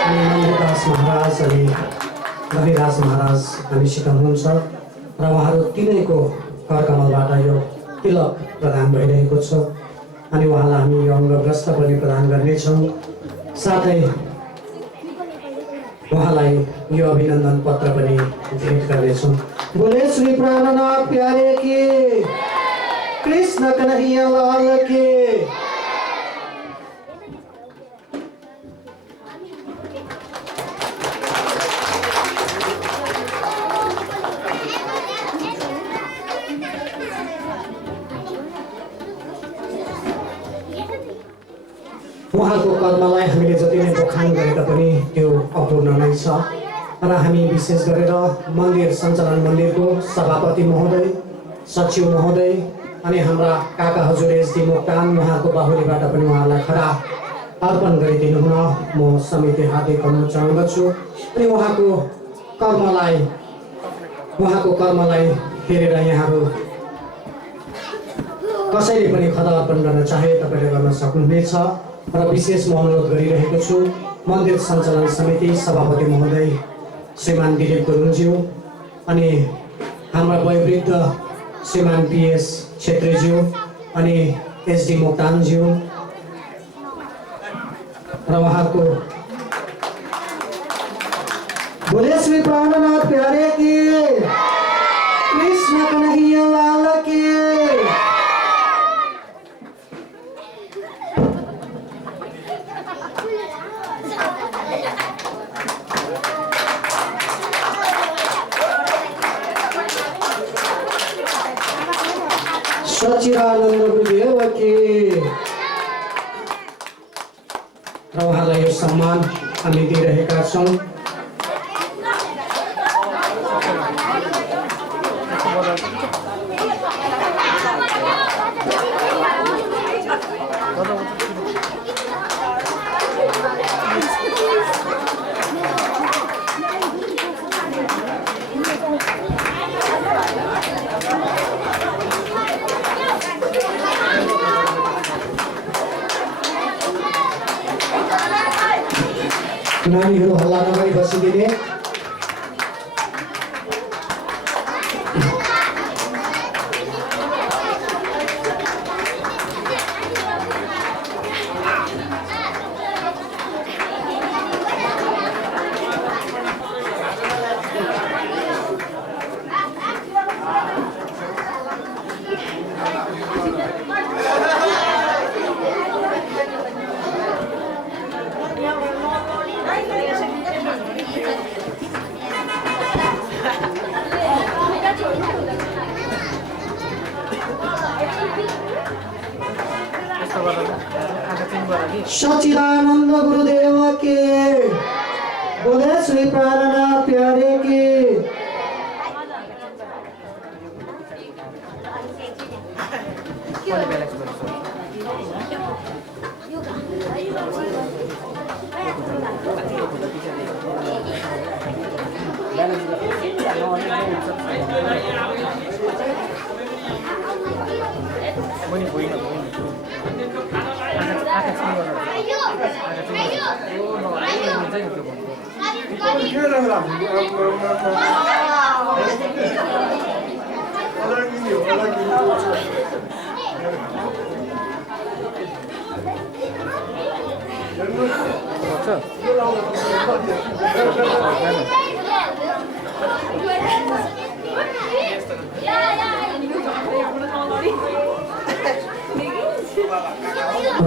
अनि नन्ददास महाराज अनि धनीदास महाराज हामीसित हुनुहुन्छ र उहाँहरू तिनैको करकमलबाट यो तिलक प्रदान भइरहेको छ अनि उहाँलाई हामी यो अङ्गवस्त्र पनि प्रदान गर्नेछौँ। साथै उहाँलाई यो अभिनन्दन पत्र पनि भेट गर्नेछौँ। बोले श्री प्राणनाथ प्यारे की, कृष्ण कन्हैया लाल की। उहाँको कर्मलाई हामीले जति नै बखान गरे तापनि त्यो अपूर्ण नै छ र हामी विशेष गरेर मन्दिर सञ्चालन मन्दिरको सभापति महोदय, सचिव महोदय अनि हाम्रा काका हजुर एसडी मोक्तान, उहाँको बाहुलीबाट पनि उहाँलाई खरा अर्पण गरिदिनु हुन म समिति हार्दिक अनुरोध गर्छु। अनि उहाँको कर्मलाई हेरेर यहाँहरू कसैले पनि खदा अर्पण गर्न चाहे तपाईँले गर्न सक्नुहुनेछ र विशेष म अनुरोध गरिरहेको छु मन्दिर सञ्चालन समिति सभापति महोदय श्रीमान दिलीप गुरुङज्यू अनि हाम्रा वयोवृद्ध श्रीमान पिएस छेत्रीज्यू अनि एसडी मोक्तानज्यू र उहाँको बोले श्री प्राणनाथ प्यारे की, कृष्ण कन्हैया लाल की। सच्चिदानन्द गुरुदेव की। र उहाँलाई यो सम्मान हामी दिइरहेका छौँ। नानीहरू हल्ला नगरी बसिदिने। सच्चिदानंद गुरुदेव के बोले श्री प्राणनाथ प्यारे की।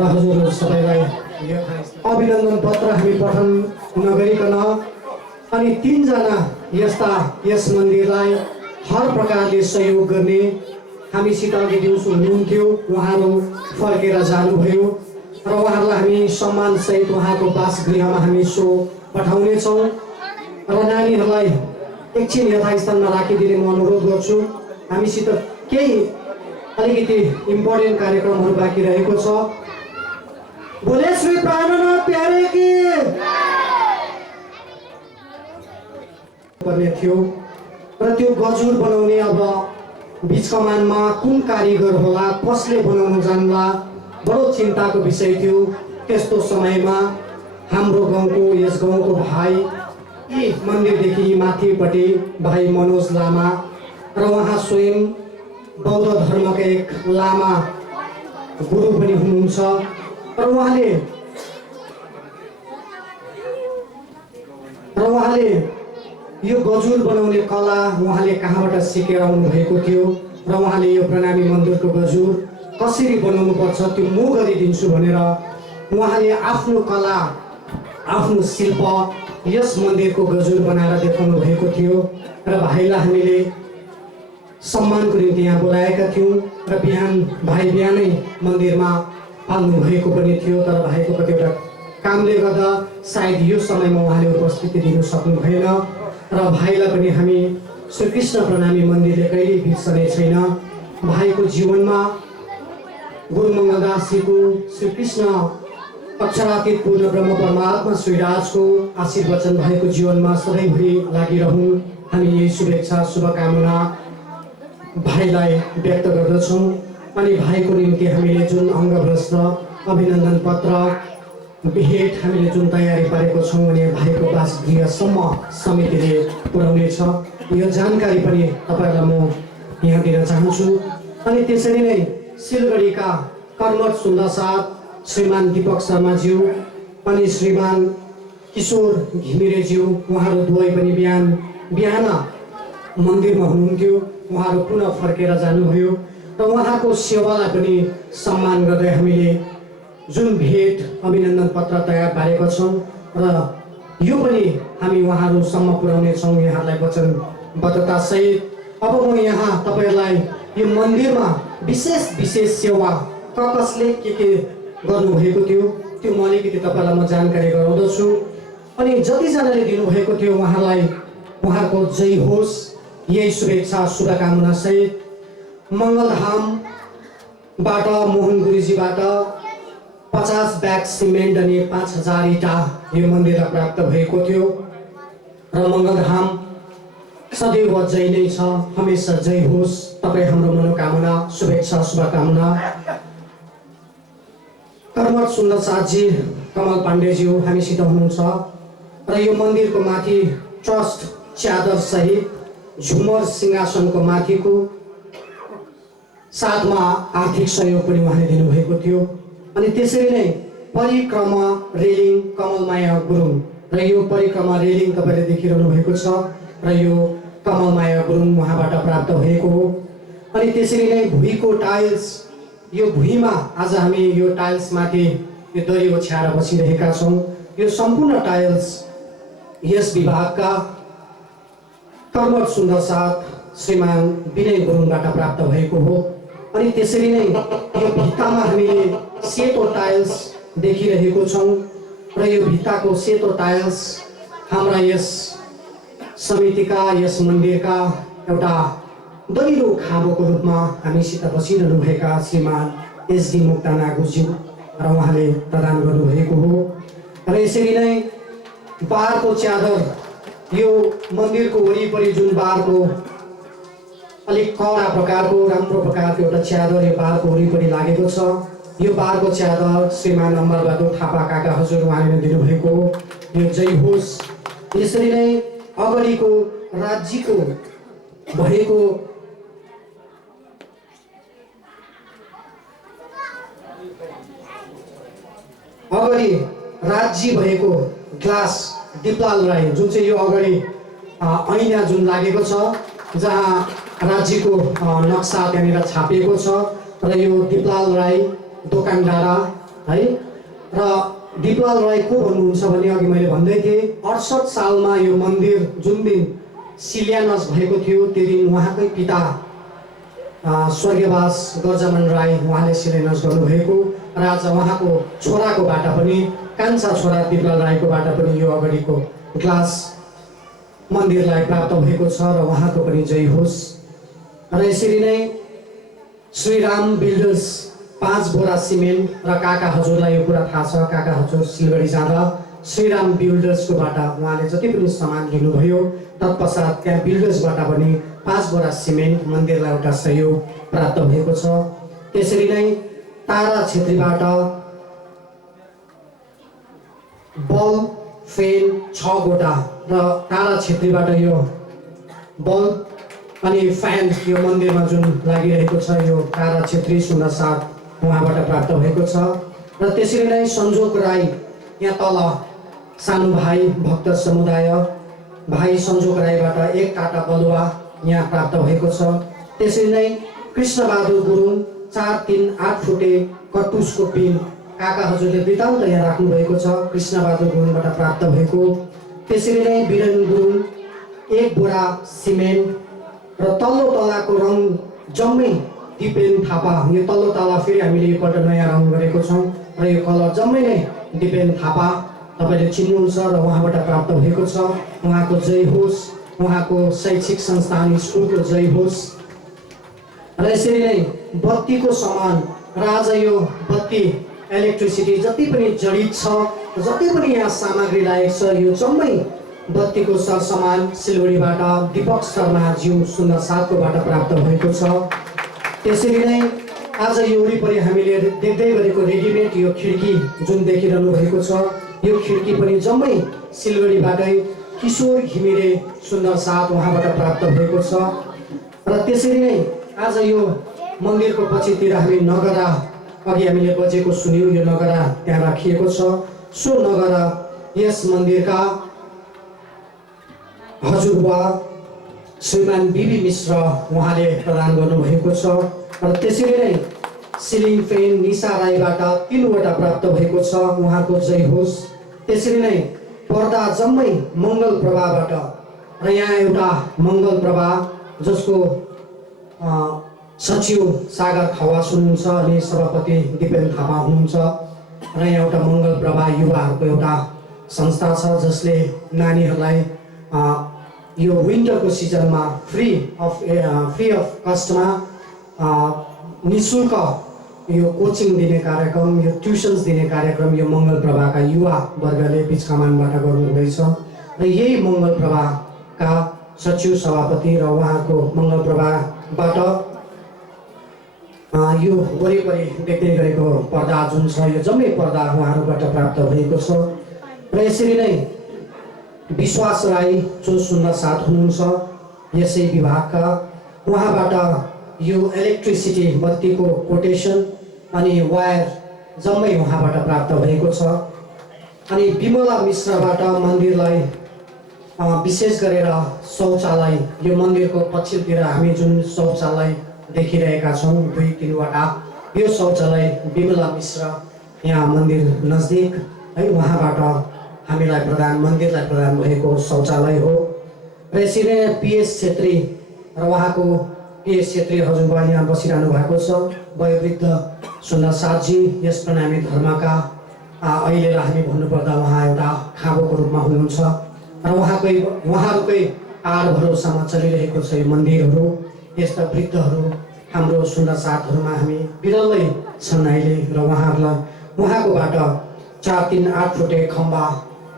हजुर सबैलाई अभिनन्दन पत्र हामी पठन नगरिकन अनि 3 जना यस्ता यस मन्दिरलाई हर प्रकारले सहयोग गर्ने हामीसित अघि दिउँसो हुनुहुन्थ्यो, उहाँहरू फर्केर जानुभयो र उहाँहरूलाई हामी सम्मान सहित उहाँको वासगृहमा हामी सो पठाउनेछौँ र नानीहरूलाई एकछिन यथास्थानमा राखिदिने म अनुरोध गर्छु। हामीसित केही अलिकति इम्पोर्टेन्ट कार्यक्रमहरू बाँकी रहेको छ। बोले श्री प्राणनाथ प्यारे की पर्ने थियो र त्यो गजुर बनाउने अब बीच कमानमा कुन कारिगर होला, कसले बनाउन जान्ला, बडो चिन्ताको विषय थियो। त्यस्तो समयमा हाम्रो गाउँको यस गाउँको भाइ यी मन्दिरदेखि माथिपट्टि भाइ मनोज लामा र उहाँ स्वयं बौद्ध धर्मका एक लामा गुरु पनि हुनुहुन्छ र उहाँले यो गजुर बनाउने कला उहाँले कहाँबाट सिकेर आउनु भएको थियो र उहाँले यो प्रणामी मन्दिरको गजुर कसरी बनाउनु पर्छ त्यो म गरिदिन्छु भनेर उहाँले आफ्नो कला, आफ्नो शिल्प यस मन्दिरको गजुर बनाएर देखाउनु भएको थियो र भाइलाई हामीले सम्मानको निम्ति यहाँ बोलाएका थियौँ र भाइ बिहानै मन्दिरमा पाल्नु भएको पनि थियो। तर भाइको कतिवटा कामले गर्दा सायद यो समयमा उहाँले उपस्थिति दिन सक्नु भएन र भाइलाई पनि हामी श्रीकृष्ण प्रणामी मन्दिरले कहिल्यै बिर्सने छैन। भाइको जीवनमा गुरु मङ्गलदासजीको श्रीकृष्ण अक्षरातीत पूर्ण ब्रह्म परमात्मा श्रीराजको आशीर्वचन भएको जीवनमा सधैँभरि लागिरहन्। हामी यही शुभेच्छा शुभकामना भाइलाई व्यक्त गर्दछौँ अनि भाइको निम्ति हामीले जुन अङ्गभ्रष्ट अभिनन्दन पत्र भेट हामीले जुन तयारी पारेको छौँ अनि भाइको वासगृहसम्म समितिले पुर्याउनेछ यो जानकारी पनि तपाईँलाई म यहाँ दिन चाहन्छु। अनि त्यसरी नै सिलगढीका कर्मठ सुन्दर साथ श्रीमान दीपक शर्माज्यू अनि श्रीमान किशोर घिमिरेज्यू उहाँहरू दुवै पनि बिहान मन्दिरमा हुनुहुन्थ्यो, उहाँहरू पुनः फर्केर जानुभयो र उहाँको सेवालाई पनि सम्मान गर्दै हामीले जुन भेट अभिनन्दन पत्र तयार पारेका छौँ र यो पनि हामी उहाँहरूसम्म पुर्याउनेछौँ यहाँलाई वचनबद्धता सहित। अब म यहाँ तपाईँहरूलाई यो मन्दिरमा विशेष सेवा कसले के गर्नुभएको थियो त्यो म अलिकति तपाईँलाई म जानकारी गराउँदछु अनि जतिजनाले दिनुभएको थियो उहाँलाई उहाँको जय होस् यही शुभेच्छा शुभकामना सहित। मङ्गलधामबाट मोहन गुरुजीबाट 50 ब्याग सिमेन्ट अनि 5000 इँटा यो मन्दिरलाई प्राप्त भएको थियो र मङ्गलधाम सदैव जय नै छ, हमेसा जय होस्। तपाईँ हाम्रो मनोकामना शुभेच्छा शुभकामना। कर्मठ सुन्दर साथजी कमल पाण्डेज्यू हामीसित हुनुहुन्छ र यो मन्दिरको माथि ट्रस्ट च्यादर सहित झुमर सिंहासनको माथिको साथमा आर्थिक सहयोग पनि उहाँले दिनुभएको थियो। अनि त्यसरी नै परिक्रमा रेलिङ कमलमाया गुरुङ र यो परिक्रमा रेलिङ तपाईँले देखिरहनु भएको छ र यो कमलमाया गुरुङ उहाँबाट प्राप्त भएको हो। अनि त्यसरी नै भुइँको टाइल्स, यो भुइँमा आज हामी यो टाइल्समाथि यो दरी ओछ्याएर बसिरहेका छौँ। यो सम्पूर्ण टाइल्स यस विभागका कर्मठ सुन्दर साथ श्रीमान विनय गुरुङबाट प्राप्त भएको हो। अनि त्यसरी नै यो भित्तामा हामीले सेतो टाइल्स देखिरहेको छौँ र यो भित्ताको सेतो टाइल्स हाम्रा यस समितिका, यस मन्दिरका एउटा दहिलो खाँबोको रूपमा हामीसित बसिरहनुभएका श्रीमान एसडी मुक्ता नागुज्यू र उहाँले प्रदान गर्नुभएको हो। र यसरी नै बारको च्यादर, यो मन्दिरको वरिपरि जुन बारको अलिक कडा प्रकारको राम्रो प्रकारको एउटा च्यादर यो बारको वरिपरि लागेको छ, यो बारको च्यादर श्रीमान अम्बरबहादुर थापा काका हजुर उहाँले दिनुभएको हो। यो जय होस्। यसरी नै अगाडिको राज्यको भएको अगाडि राज्य भएको ग्लास दिपलाल राई जुन चाहिँ यो अगाडि ऐना जुन लागेको छ जहाँ राज्यको नक्सा त्यहाँनिर छापिएको छ र यो दिपलाल राई दोकान डाँडा है। र दिपलाल राई को भन्नुहुन्छ भने अघि मैले भन्दै थिएँ 68 सालमा यो मन्दिर जुन दिन शिलान्यास भएको थियो त्यो दिन उहाँकै पिता स्वर्गीयवास गर्जमन राई उहाँले शिलान्यास गर्नुभएको र आज उहाँको छोराकोबाट पनि कान्छा छोरा दिपलाल राईकोबाट पनि यो अगाडिको ग्लास मन्दिरलाई प्राप्त भएको छ र उहाँको पनि जय होस्। र यसरी नै श्रीराम बिल्डर्स 5 बोरा सिमेन्ट र काका हजुरलाई यो कुरा थाहा छ, काका हजुर सिलगढी जाँदा श्रीराम बिल्डर्सकोबाट उहाँले जति पनि सामान लिनुभयो तत्पश्चात त्यहाँ बिल्डर्सबाट पनि 5 बोरा सिमेन्ट मन्दिरलाई एउटा सहयोग प्राप्त भएको छ। त्यसरी नै तारा छेत्रीबाट बल्ब फेन 6 गोटा र तारा छेत्रीबाट यो बल्ब अनि फ्यान यो मन्दिरमा जुन लागिरहेको छ यो तारा छेत्री सुन्दर साथ उहाँबाट प्राप्त भएको छ। र त्यसरी नै संजोग राई यहाँ तल सानो भाइ भक्त समुदाय भाइ संजोग राईबाट 1 टाटा बलुवा यहाँ प्राप्त भएको छ। त्यसरी नै कृष्णबहादुर गुरुङ 4-3-8 फुटे कटुसको पिन काका हजुरले वृत्तान्त यहाँ राख्नु भएको छ, कृष्णबहादुर गुरुङबाट प्राप्त भएको। त्यसरी नै वीरेन गुरुङ 1 बोरा सिमेन्ट र तल्लो तलाको रङ जम्मै दिपेन थापा, यो तल्लो तला फेरि हामीले एकपल्ट नयाँ रङ गरेको छौँ र यो कलर जम्मै नै दिपेन थापा तपाईँले चिन्नुहुन्छ र उहाँबाट प्राप्त भएको छ। उहाँको जय होस्, उहाँको शैक्षिक संस्थान स्कुलको जय होस्। र यसरी नै बत्तीको सामान र आज यो बत्ती इलेक्ट्रिसिटी जति पनि जडित छ, जति पनि यहाँ सामग्री लागेको छ यो जम्मै बत्तीको सरसामान सिलगढीबाट दीपक शर्मा ज्यू सुन्दर साथकोबाट प्राप्त भएको छ। त्यसरी नै आज यो वरिपरि हामीले देख्दै गरेको रेडिमेड यो खिड्की जुन देखिरहनु भएको छ यो खिड्की पनि जम्मै सिलगढीबाटै किशोर घिमिरे सुन्दर साथ उहाँबाट प्राप्त भएको छ। र त्यसरी नै आज यो मन्दिरको पछितिर हामी नगरा अघि हामीले बजेको सुन्यौँ, यो नगरा त्यहाँ राखिएको छ। सो नगरा यस मन्दिरका हजुरबा श्रीमान बिबी मिश्र उहाँले प्रदान गर्नुभएको छ। र त्यसरी नै सिलिङ फेन निशा राईबाट 3 वटा प्राप्त भएको छ, उहाँको जय होस्। त्यसरी नै पर्दा जम्मै मङ्गल प्रभाबाट र यहाँ एउटा मङ्गल प्रभा जसको सचिव सागर खवास हुनुहुन्छ अनि सभापति दिपेन थापा हुनुहुन्छ र यहाँ एउटा मङ्गल प्रभा युवाहरूको एउटा संस्था छ जसले नानीहरूलाई यो विन्टरको सिजनमा फ्री अफ कस्टमा निःशुल्क यो कोचिङ दिने कार्यक्रम, यो ट्युसन्स दिने कार्यक्रम यो मङ्गल प्रभाका युवा वर्गले बिच कमानबाट गर्नुहुँदैछ। र यही मङ्गल प्रभाका सचिव सभापति र उहाँको मङ्गल प्रभाबाट यो वरिपरि देख्दै गरेको पर्दा जुन छ यो जम्मै पर्दा उहाँहरूबाट प्राप्त भएको छ। र यसरी नै विश्वास राई जो सुन्न साथ हुनुहुन्छ यसै विभागका, उहाँबाट यो इलेक्ट्रिसिटी बत्तीको कोटेसन अनि वायर जम्मै उहाँबाट प्राप्त भएको छ। अनि विमला मिश्रबाट मन्दिरलाई विशेष गरेर शौचालय, यो मन्दिरको पछिल्तिर हामी जुन शौचालय देखिरहेका छौँ 2-3वटा, यो शौचालय विमला मिश्र यहाँ मन्दिर नजिक है उहाँबाट हामीलाई मन्दिरलाई प्रदान भएको शौचालय हो। प्रेसिडेन्ट पिएस छेत्री र उहाँको पिएस छेत्री हजुरबा यहाँ बसिरहनु भएको छ, वयोवृद्ध सुन्दर साथजी, यस प्रणामी धर्मका अहिले हामी भन्नुपर्दा उहाँ एउटा खाँबोको रूपमा हुनुहुन्छ र उहाँहरूकै आड भरोसामा चलिरहेको छ यो मन्दिरहरू। यस्ता वृद्धहरू हाम्रो सुन्दर साथहरूमा हामी बिरलै छन् अहिले र उहाँकोबाट 4-3-8 फुटे खम्बा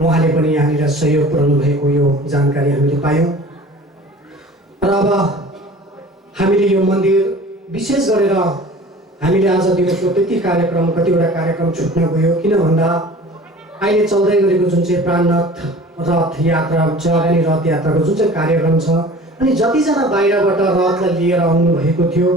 उहाँले पनि यहाँनिर सहयोग पुर्याउनु भएको यो जानकारी हामीले पायौँ। र अब हामीले यो मन्दिर विशेष गरेर हामीले आज दिउँसो कतिवटा कार्यक्रम छुट्न गयो, किन भन्दा अहिले चल्दै गरेको जुन चाहिँ प्राणनाथ रथ यात्रा, जगनी रथ यात्राको जुन चाहिँ कार्यक्रम छ, अनि जतिजना बाहिरबाट रथलाई लिएर आउनु भएको थियो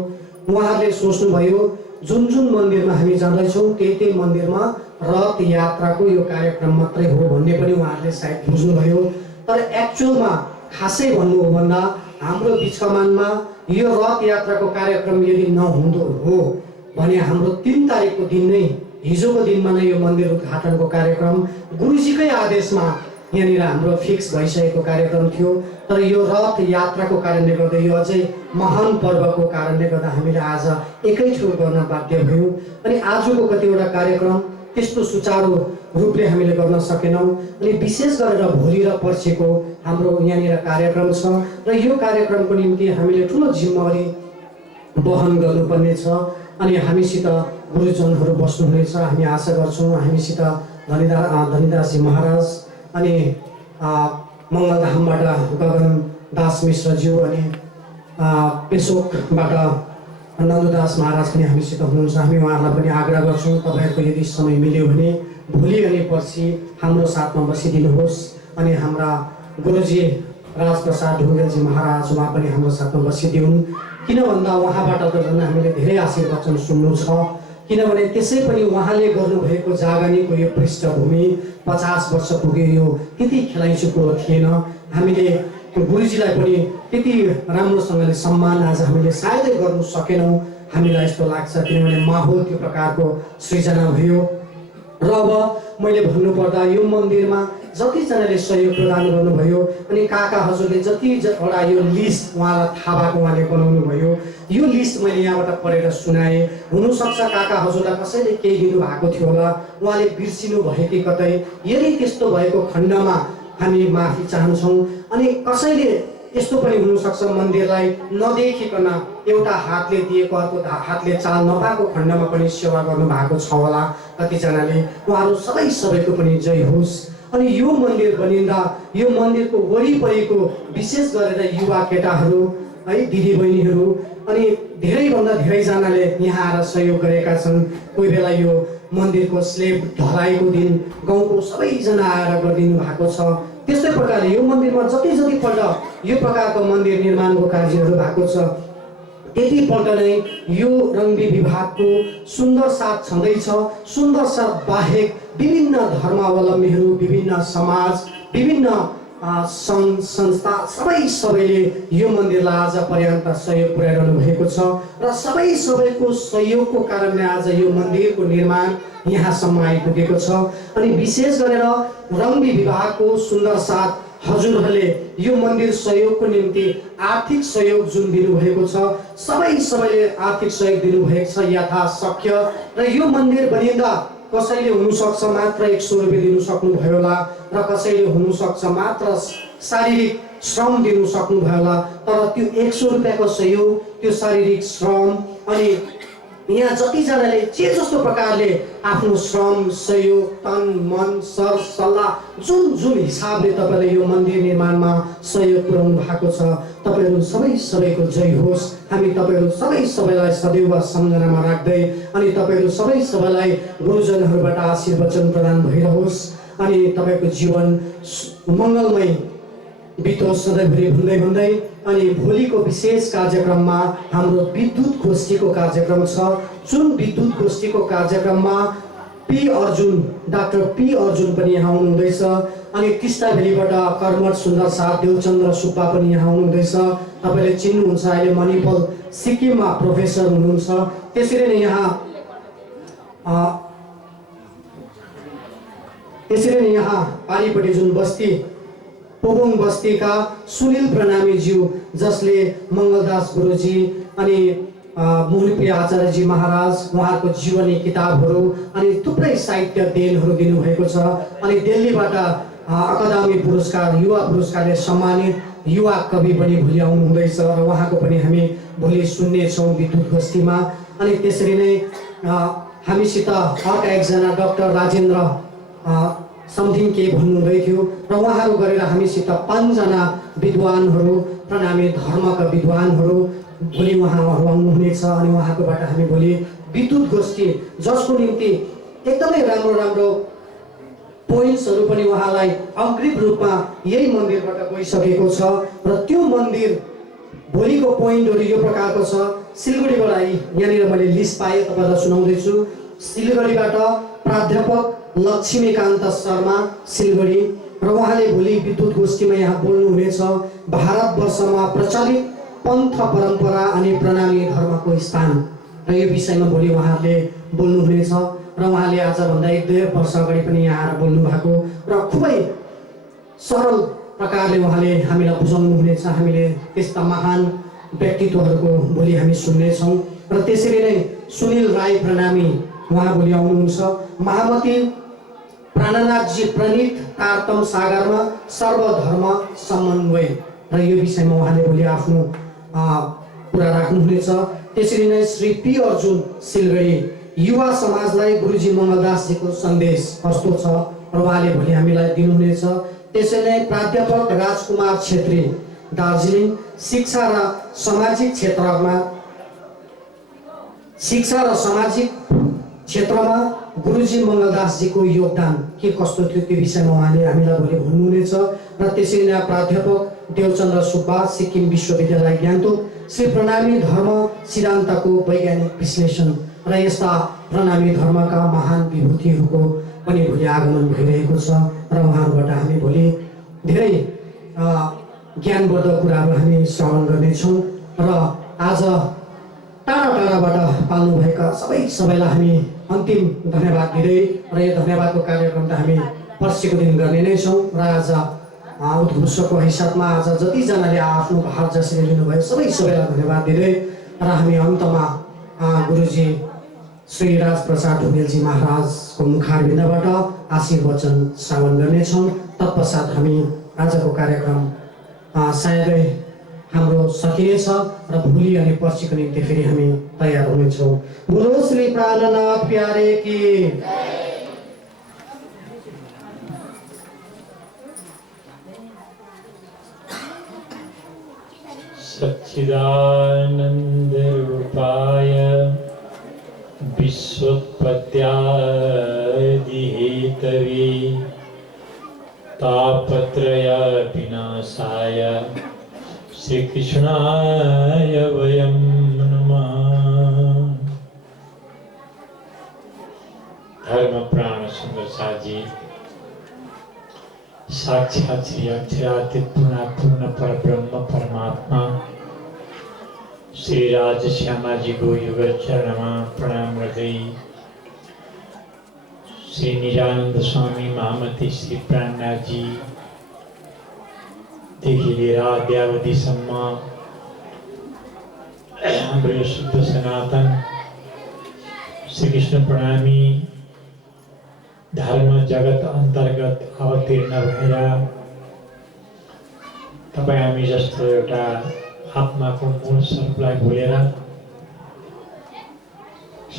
उहाँहरूले सोच्नुभयो जुन जुन मन्दिरमा हामी जाँदैछौँ त्यही मन्दिरमा रथ यात्राको यो कार्यक्रम मात्रै हो भन्ने पनि उहाँहरूले सायद बुझ्नुभयो। तर एक्चुअलमा खासै भन्नु हो भन्दा हाम्रो बिचकमानमा यो रथ यात्राको कार्यक्रम यदि नहुँदो हो भने हाम्रो 3 तारिकको दिन नै, हिजोको दिनमा नै यो मन्दिर उद्घाटनको कार्यक्रम गुरुजीकै आदेशमा यहाँनिर हाम्रो फिक्स भइसकेको कार्यक्रम थियो। तर यो रथ यात्राको कारणले गर्दा, यो अझै महान पर्वको कारणले गर्दा हामीले आज एकै ठाउँ गर्न बाध्य भयौँ। अनि आजको कतिवटा कार्यक्रम त्यस्तो सुचारू रूपले हामीले गर्न सकेनौँ। अनि विशेष गरेर भोलि र पर्सिको हाम्रो यहाँनिर कार्यक्रम छ र यो कार्यक्रमको निम्ति हामीले ठुलो जिम्मेवारी वहन गर्नुपर्ने छ। अनि हामीसित गुरुजनहरू बस्नुहुनेछ, हामी आशा गर्छौँ हामीसित धनीदासजी महाराज अनि मङ्गलधामबाट गगन दास मिश्रज्यू अनि पेसोकबाट नन्ददास महाराज पनि हामीसित हुनुहुन्छ। हामी उहाँहरूलाई पनि आग्रह गर्छौँ तपाईँहरूको यदि समय मिल्यो भने भोलि अनि पर्सि हाम्रो साथमा बसिदिनुहोस्। अनि हाम्रा गुरुजी राजप्रसाद ढुङ्गेलजी महाराज उहाँ पनि हाम्रो साथमा बसिदिउन्, किन भन्दा उहाँबाट त झन् हामीले धेरै आशीर्वचन सुन्नु छ। किनभने त्यसै पनि उहाँले गर्नुभएको जागनीको यो पृष्ठभूमि 50 वर्ष पुग्यो, यो त्यति खेलाइँचो कुरो थिएन। हामीले गुरुजीलाई पनि त्यति राम्रोसँगले सम्मान आज हामीले सायदै गर्नु सकेनौँ, हामीलाई यस्तो लाग्छ, किनभने माहौल त्यो प्रकारको सृजना भयो। र अब मैले भन्नुपर्दा यो मन्दिरमा जतिजनाले सहयोग प्रदान गर्नुभयो, अनि काका हजुरले जतिवटा यो लिस्ट उहाँलाई थाहा भएको उहाँले बनाउनु भयो, यो लिस्ट मैले यहाँबाट पढेर सुनाएँ। हुनसक्छ काका हजुरलाई कसैले केही दिनुभएको थियो होला, उहाँले बिर्सिनु भयो कि कतै, यदि त्यस्तो भएको खण्डमा हामी माफी चाहन्छौँ। अनि कसैले यस्तो पनि हुनसक्छ मन्दिरलाई नदेखिकन एउटा हातले दिएको अर्को हातले चाल नपाएको खण्डमा पनि सेवा गर्नुभएको छ होला कतिजनाले, उहाँहरू सबैको पनि जय होस्। अनि यो मन्दिर बनिँदा यो मन्दिरको वरिपरिको विशेष गरेर युवा केटाहरू है, दिदीबहिनीहरू अनि धेरैभन्दा धेरैजनाले यहाँ आएर सहयोग गरेका छन्। कोही बेला यो मन्दिरको स्लेब ढलाइको दिन गाउँको सबैजना आएर गरिदिनु भएको छ। त्यस्तै प्रकारले यो मन्दिरमा जतिपल्ट यो प्रकारको मन्दिर निर्माणको कार्यहरू भएको छ त्यतिपल्ट नै यो रङ्गी विभागको सुन्दर साथ छँदैछ। सुन्दर साथ बाहेक विभिन्न धर्मावलम्बीहरू, विभिन्न समाज, विभिन्न सङ्घ संस्था सबैले यो मन्दिरलाई आज पर्याप्त सहयोग पुर्याइरहनु भएको छ र सबैको सहयोगको कारणले आज यो मन्दिरको निर्माण यहाँसम्म आइपुगेको छ। अनि विशेष गरेर रङ्गी विभागको सुन्दर साथ हजुरहरूले यो मन्दिर सहयोगको निम्ति आर्थिक सहयोग जुन दिनुभएको छ, सबैले आर्थिक सहयोग दिनुभएको छ यथाशक्य। र यो मन्दिर बनिँदा कसैले हुनसक्छ मात्र 100 रुपियाँ दिनु सक्नुभयो होला र कसैले हुनसक्छ मात्र शारीरिक श्रम दिनु सक्नुभयो होला। तर त्यो 100 रुपियाँको सहयोग, त्यो शारीरिक श्रम अनि यहाँ जतिजनाले जे जस्तो प्रकारले आफ्नो श्रम, सहयोग, तन मन सर सल्लाह जुन हिसाबले तपाईँले यो मन्दिर निर्माणमा सहयोग पुर्याउनु भएको छ, तपाईँहरू सबैको जय होस्। हामी तपाईँहरू सबैलाई सदैव सम्झनामा राख्दै अनि तपाईँहरू सबैलाई गुरुजनहरूबाट आशीर्वचन प्रदान भइरहोस्। अनि तपाईँको जीवन मङ्गलमय बितोस् सधैँभरि भन्दै भन्दै अनि भोलिको विशेष कार्यक्रममा हाम्रो विद्युत गोष्ठीको कार्यक्रम छ, जुन विद्युत गोष्ठीको कार्यक्रममा डाक्टर पी अर्जुन पनि यहाँ हुनुहुँदैछ अनि टिस्टाभेलीबाट कर्मठ सुन्दर साथ देवचन्द्र सुब्बा पनि यहाँ हुनुहुँदैछ। तपाईँले चिन्नुहुन्छ, अहिले मणिपाल सिक्किममा प्रोफेसर हुनुहुन्छ। त्यसरी नै यहाँ पारिपट्टि जुन बस्ती पोबुङ बस्तीका सुनिल प्रणामीज्यू, जसले मङ्गलदास गुरुजी अनि मोहनप्रिय आचार्यजी महाराज उहाँको जीवनी किताबहरू अनि थुप्रै साहित्य देनहरू दिनुभएको छ। अनि दिल्लीबाट अकादमी पुरस्कार युवा पुरस्कारले सम्मानित युवा कवि पनि भोलि आउनुहुँदैछ र उहाँको पनि हामी भोलि सुन्नेछौँ विद्युत गोष्ठीमा। अनि त्यसरी नै हामीसित अर्का एकजना डाक्टर राजेन्द्र समथिङ के भन्नुहुँदै थियो र उहाँहरू गरेर हामीसित 5 जना विद्वानहरू प्रणामी धर्मका विद्वानहरू भोलि उहाँहरू आउनुहुनेछ। अनि उहाँकोबाट हामी भोलि विद्युत गोष्ठी, जसको निम्ति एकदमै राम्रो राम्रो पोइन्ट्सहरू पनि उहाँलाई अग्रिम रूपमा यही मन्दिरबाट गइसकेको छ र त्यो मन्दिर भोलिको पोइन्टहरू यो प्रकारको छ। सिलगढीबाट यहाँनिर मैले लिस्ट पाएँ, तपाईँलाई सुनाउँदैछु। सिलगढीबाट प्राध्यापक लक्ष्मीकान्त शर्मा सिलगढी, र उहाँले भोलि विद्युत गोष्ठीमा यहाँ बोल्नुहुनेछ भारतवर्षमा प्रचलित पन्थ परम्परा अनि प्रणामी धर्मको स्थान, र यो विषयमा भोलि उहाँहरूले बोल्नुहुनेछ। र उहाँले आजभन्दा 1-2 वर्ष अगाडि पनि यहाँ आएर बोल्नु भएको र खुबै सरल प्रकारले उहाँले हामीलाई बुझाउनु हुनेछ। हामीले त्यस्ता महान व्यक्तित्वहरूको भोलि हामी सुन्नेछौँ। र त्यसरी नै सुनिल राई प्रणामी उहाँ भोलि आउनुहुन्छ। महामती प्राणनाथजी प्रणीत तारतम सागरमा सर्वधर्म समन्वय, र यो विषयमा उहाँले भोलि आफ्नो कुरा राख्नुहुनेछ। त्यसरी नै श्री पी अर्जुन सिलगढी युवा समाजलाई गुरुजी मङ्गलदासजीको सन्देश कस्तो छ र उहाँले भोलि हामीलाई दिनुहुनेछ। त्यसै नै प्राध्यापक राजकुमार छेत्री दार्जिलिङ शिक्षा र सामाजिक क्षेत्रमा गुरुजी मङ्गलदासजीको योगदान के कस्तो थियो त्यो विषयमा उहाँले हामीलाई भोलि भन्नुहुनेछ। र त्यसरी नै प्राध्यापक देवचन्द्र सुब्बा सिक्किम विश्वविद्यालय गान्तोक श्री प्रणामी धर्म सिद्धान्तको वैज्ञानिक विश्लेषण र यस्ता प्रणामी धर्मका महान विभूतिहरूको पनि भोलि आगमन भइरहेको छ र उहाँहरूबाट हामी भोलि धेरै ज्ञानवर्धक कुराहरू हामी श्रवण गर्नेछौँ। र आज टाढा टाढाबाट पाल्नुभएका सबैलाई हामी अन्तिम धन्यवाद दिँदै र यो धन्यवादको कार्यक्रम त हामी पर्सिको दिन गर्ने नै छौँ। र आज उद्घोषकको हिसाबमा आज जतिजनाले आफ्नो भार जसरी लिनुभयो सबैलाई धन्यवाद दिँदै र हामी अन्तमा गुरुजी श्री राज प्रसाद ढुङ्गेलजी महाराजको मुखारविन्दबाट आशीर्वचन श्रवण गर्नेछौँ। तत्पश्चात हामी आजको कार्यक्रम सायदै हाम्रो सकिनेछ र भोलि अनि पर्सिको निम्ति फेरि हामी तयार हुनेछौँ। बोलो श्री प्राणनाथ प्यारे की। सच्चिदानंद रूपाय विश्वोत्पत्त्यादि हेतवे तापत्रय विनाशाय श्री कृष्णाय वयं नमः। धर्म प्राण सुंदर साजी साक्षात श्री अक्षरातीत पूर्ण परब्रह्म परमात्मा श्री राज श्यामा जी को युग चरणमा प्रणाम गर्दै श्री निरानन्द स्वामी महामती श्री प्राणनाथ जी देखि लिएर अद्यावधिसम्म हाम्रो शुद्ध सनातन श्री कृष्ण प्रणामी धर्म जगत अन्तर्गत अवतीर्ण भएर तपाईँ हामी जस्तो एउटा आत्माको मूल स्वरूपलाई भुलेर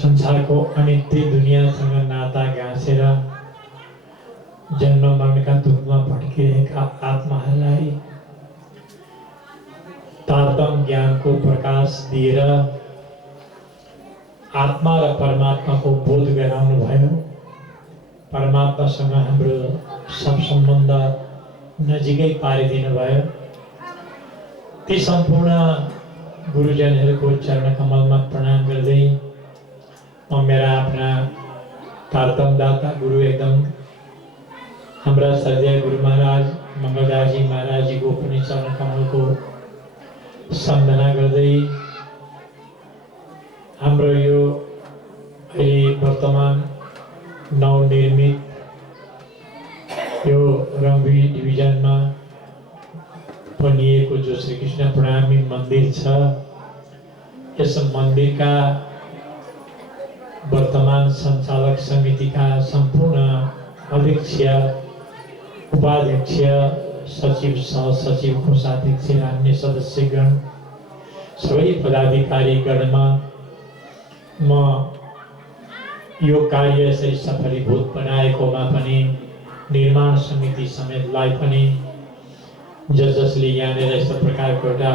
संसारको अनित्य दुनियाँसँग नाता गाँसेर जन्म मरणका दुखमा भड्किरहेका आत्माहरूलाई तारतम ज्ञानको प्रकाश दिएर आत्मा र परमात्माको बोध गराउनु भयो। परमात्मासँग हाम्रो सब सम्बन्ध नजिकै पारिदिनु भयो। ती सम्पूर्ण गुरुजनहरूको चरण कमलमा प्रणाम गर्दै म मेरा आफ्ना तारतमदाता गुरु एकदम हाम्रा श्रद्धेय गुरु महाराज मङ्गलदासजी महाराजजीको पनि चरण कमलको सम्झना गर्दै हाम्रो यो अहिले वर्तमान नवनिर्मित यो रङ्गी डिभिजनमा बनिएको जो श्री कृष्ण प्रणामी मन्दिर छ, यस मन्दिरका वर्तमान सञ्चालक समितिका सम्पूर्ण अध्यक्ष, उपाध्यक्ष, सचिव, सहसचिव, कोषाध्यक्ष र अन्य सदस्यगण सबै पदाधिकारीगणमा म यो कार्य यसरी सफलीभूत बनाएकोमा पनि निर्माण समिति समेतलाई पनि जसले यहाँनिर यस्तो प्रकारको एउटा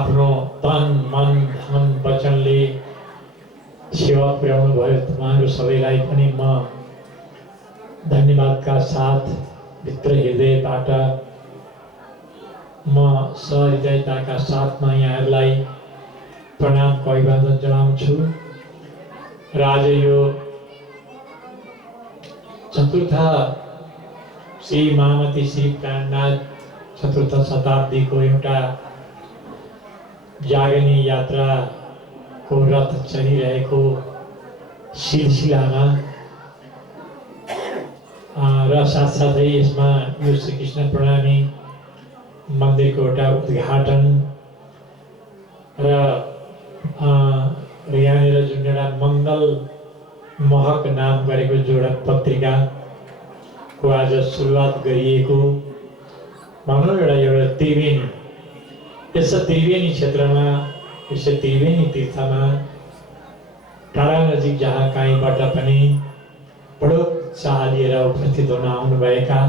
आफ्नो तन मन धन वचनले सेवा पुर्याउनु भयो, उहाँहरू सबैलाई पनि म धन्यवादका साथ भित्र हृदयबाट म सहृदयताका साथमा यहाँहरूलाई प्रणामको अभिवादन जनाउँछु। र आज यो चतुर्थ श्री महामती श्री प्राणनाथ चतुर्थ शताब्दीको एउटा जागनी यात्राको रथ चलिरहेको सिलसिलामा र साथसाथै यसमा यो श्री कृष्ण प्रणामी मन्दिरको एउटा उद्घाटन र यहाँनिर जुन एउटा मङ्गल महक नाम गरेको जोडा पत्रिकाको आज सुरुवात गरिएको भनौँ एउटा त्रिवेणी, यस त्रिवेणी क्षेत्रमा, यस त्रिवेणी तीर्थमा टाढा नजिक जहाँ कहीँबाट पनि बडो चाह लिएर उपस्थित हुन आउनुभएका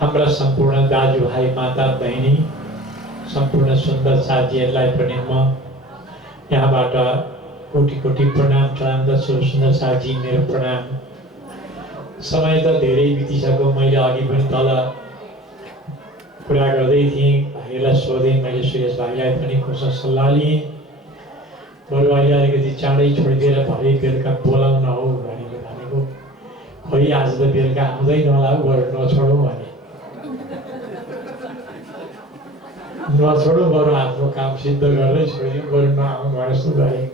हाम्रा सम्पूर्ण दाजुभाइ माता बहिनी सम्पूर्ण सुन्दर साथीहरूलाई पनि म यहाँबाट कोटि कोटि प्रणाम चढाउँदछु। सुन्दर साथी मेरो प्रणाम। समय त धेरै बितिसक्यो, मैले अघि पनि तल कुरा गर्दै थिएँ, भाइलाई सोधेँ, मैले सुरेश भाइलाई पनि खुसा सल्लाह लिएँ, बरु अहिले अलिकति चाँडै छोडिदिएर भरे बेलुका बोलाउन हो भनेको खोइ आज त बेलुका आउँदैन होला, बरु नछोडौँ भने नछोडौँ, बरु आफ्नो काम सिद्ध गरेरै छोड्यौँ, बरु नआउँ भने जस्तो गरेँ।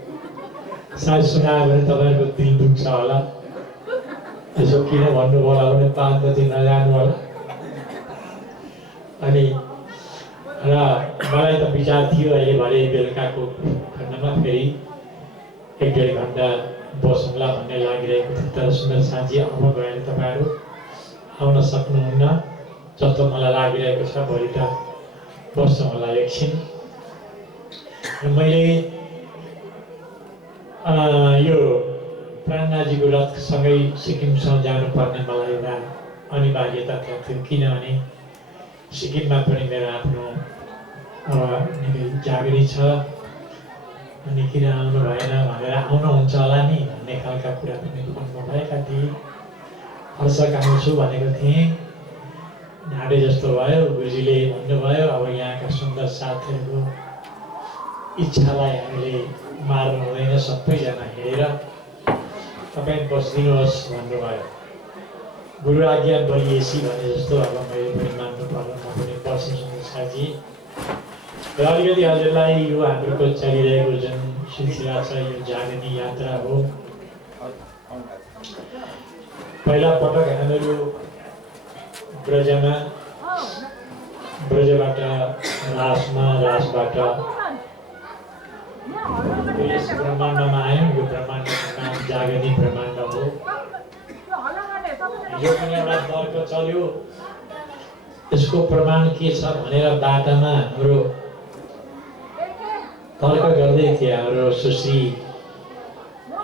सायद सुनायो भने तपाईँहरूको दिल दुख्छ होला, यसो किन भन्नु होला भने पाँच बजी नजानु होला। अनि र मलाई त विचार थियो अहिले भरे बेलुकाको खण्डमा फेरि 1-1.5 घन्टा बसौँला भन्ने लागिरहेको थियो, तर सुन्दर साँझी अब गएर तपाईँहरू आउन सक्नुहुन्न जस्तो मलाई लागिरहेको छ। भोलि त बस्छौँ होला एकछिन। मैले यो प्राणनाथजीको रथसँगै सिक्किमसम्म जानुपर्ने मलाई एउटा अनिवार्यता थियो, किनभने सिक्किममा पनि मेरो आफ्नो निकै जागरी छ, अनि किन आउनु भएन भनेर आउनुहुन्छ होला नि भन्ने खालका कुरा पनि भन्नुभएका थिए। हर्षक आउँछु भनेको थिएँ, ढाडे जस्तो भयो। गुरुजीले भन्नुभयो अब यहाँका सुन्दर साथीहरूको इच्छालाई हामीले मार्नु हुँदैन, सबैजना हिँडेर तपाईँ बसिदिनुहोस् भन्नुभयो। गुरु आज्ञा बलिएसी भने जस्तो अब मैले पनि मान्नु पर्यो, म पनि बसेँ सुन्दर साथी। र अलिकति हजुरलाई यो हाम्रो चलिरहेको जुन सिलसिला छ, यो जागनी यात्रा हो। पहिला पटक हामीहरू ब्रजबाट रासमा, रासबाट यस ब्रह्माण्डमा आयौँ। यो ब्रह्माण्डको नाम जागनी ब्रह्माण्ड हो। यो पनि एउटा तर्क चल्यो, यसको प्रमाण के छ भनेर बाटामा हाम्रो तर्क गर्दै थिए। हाम्रो सुश्री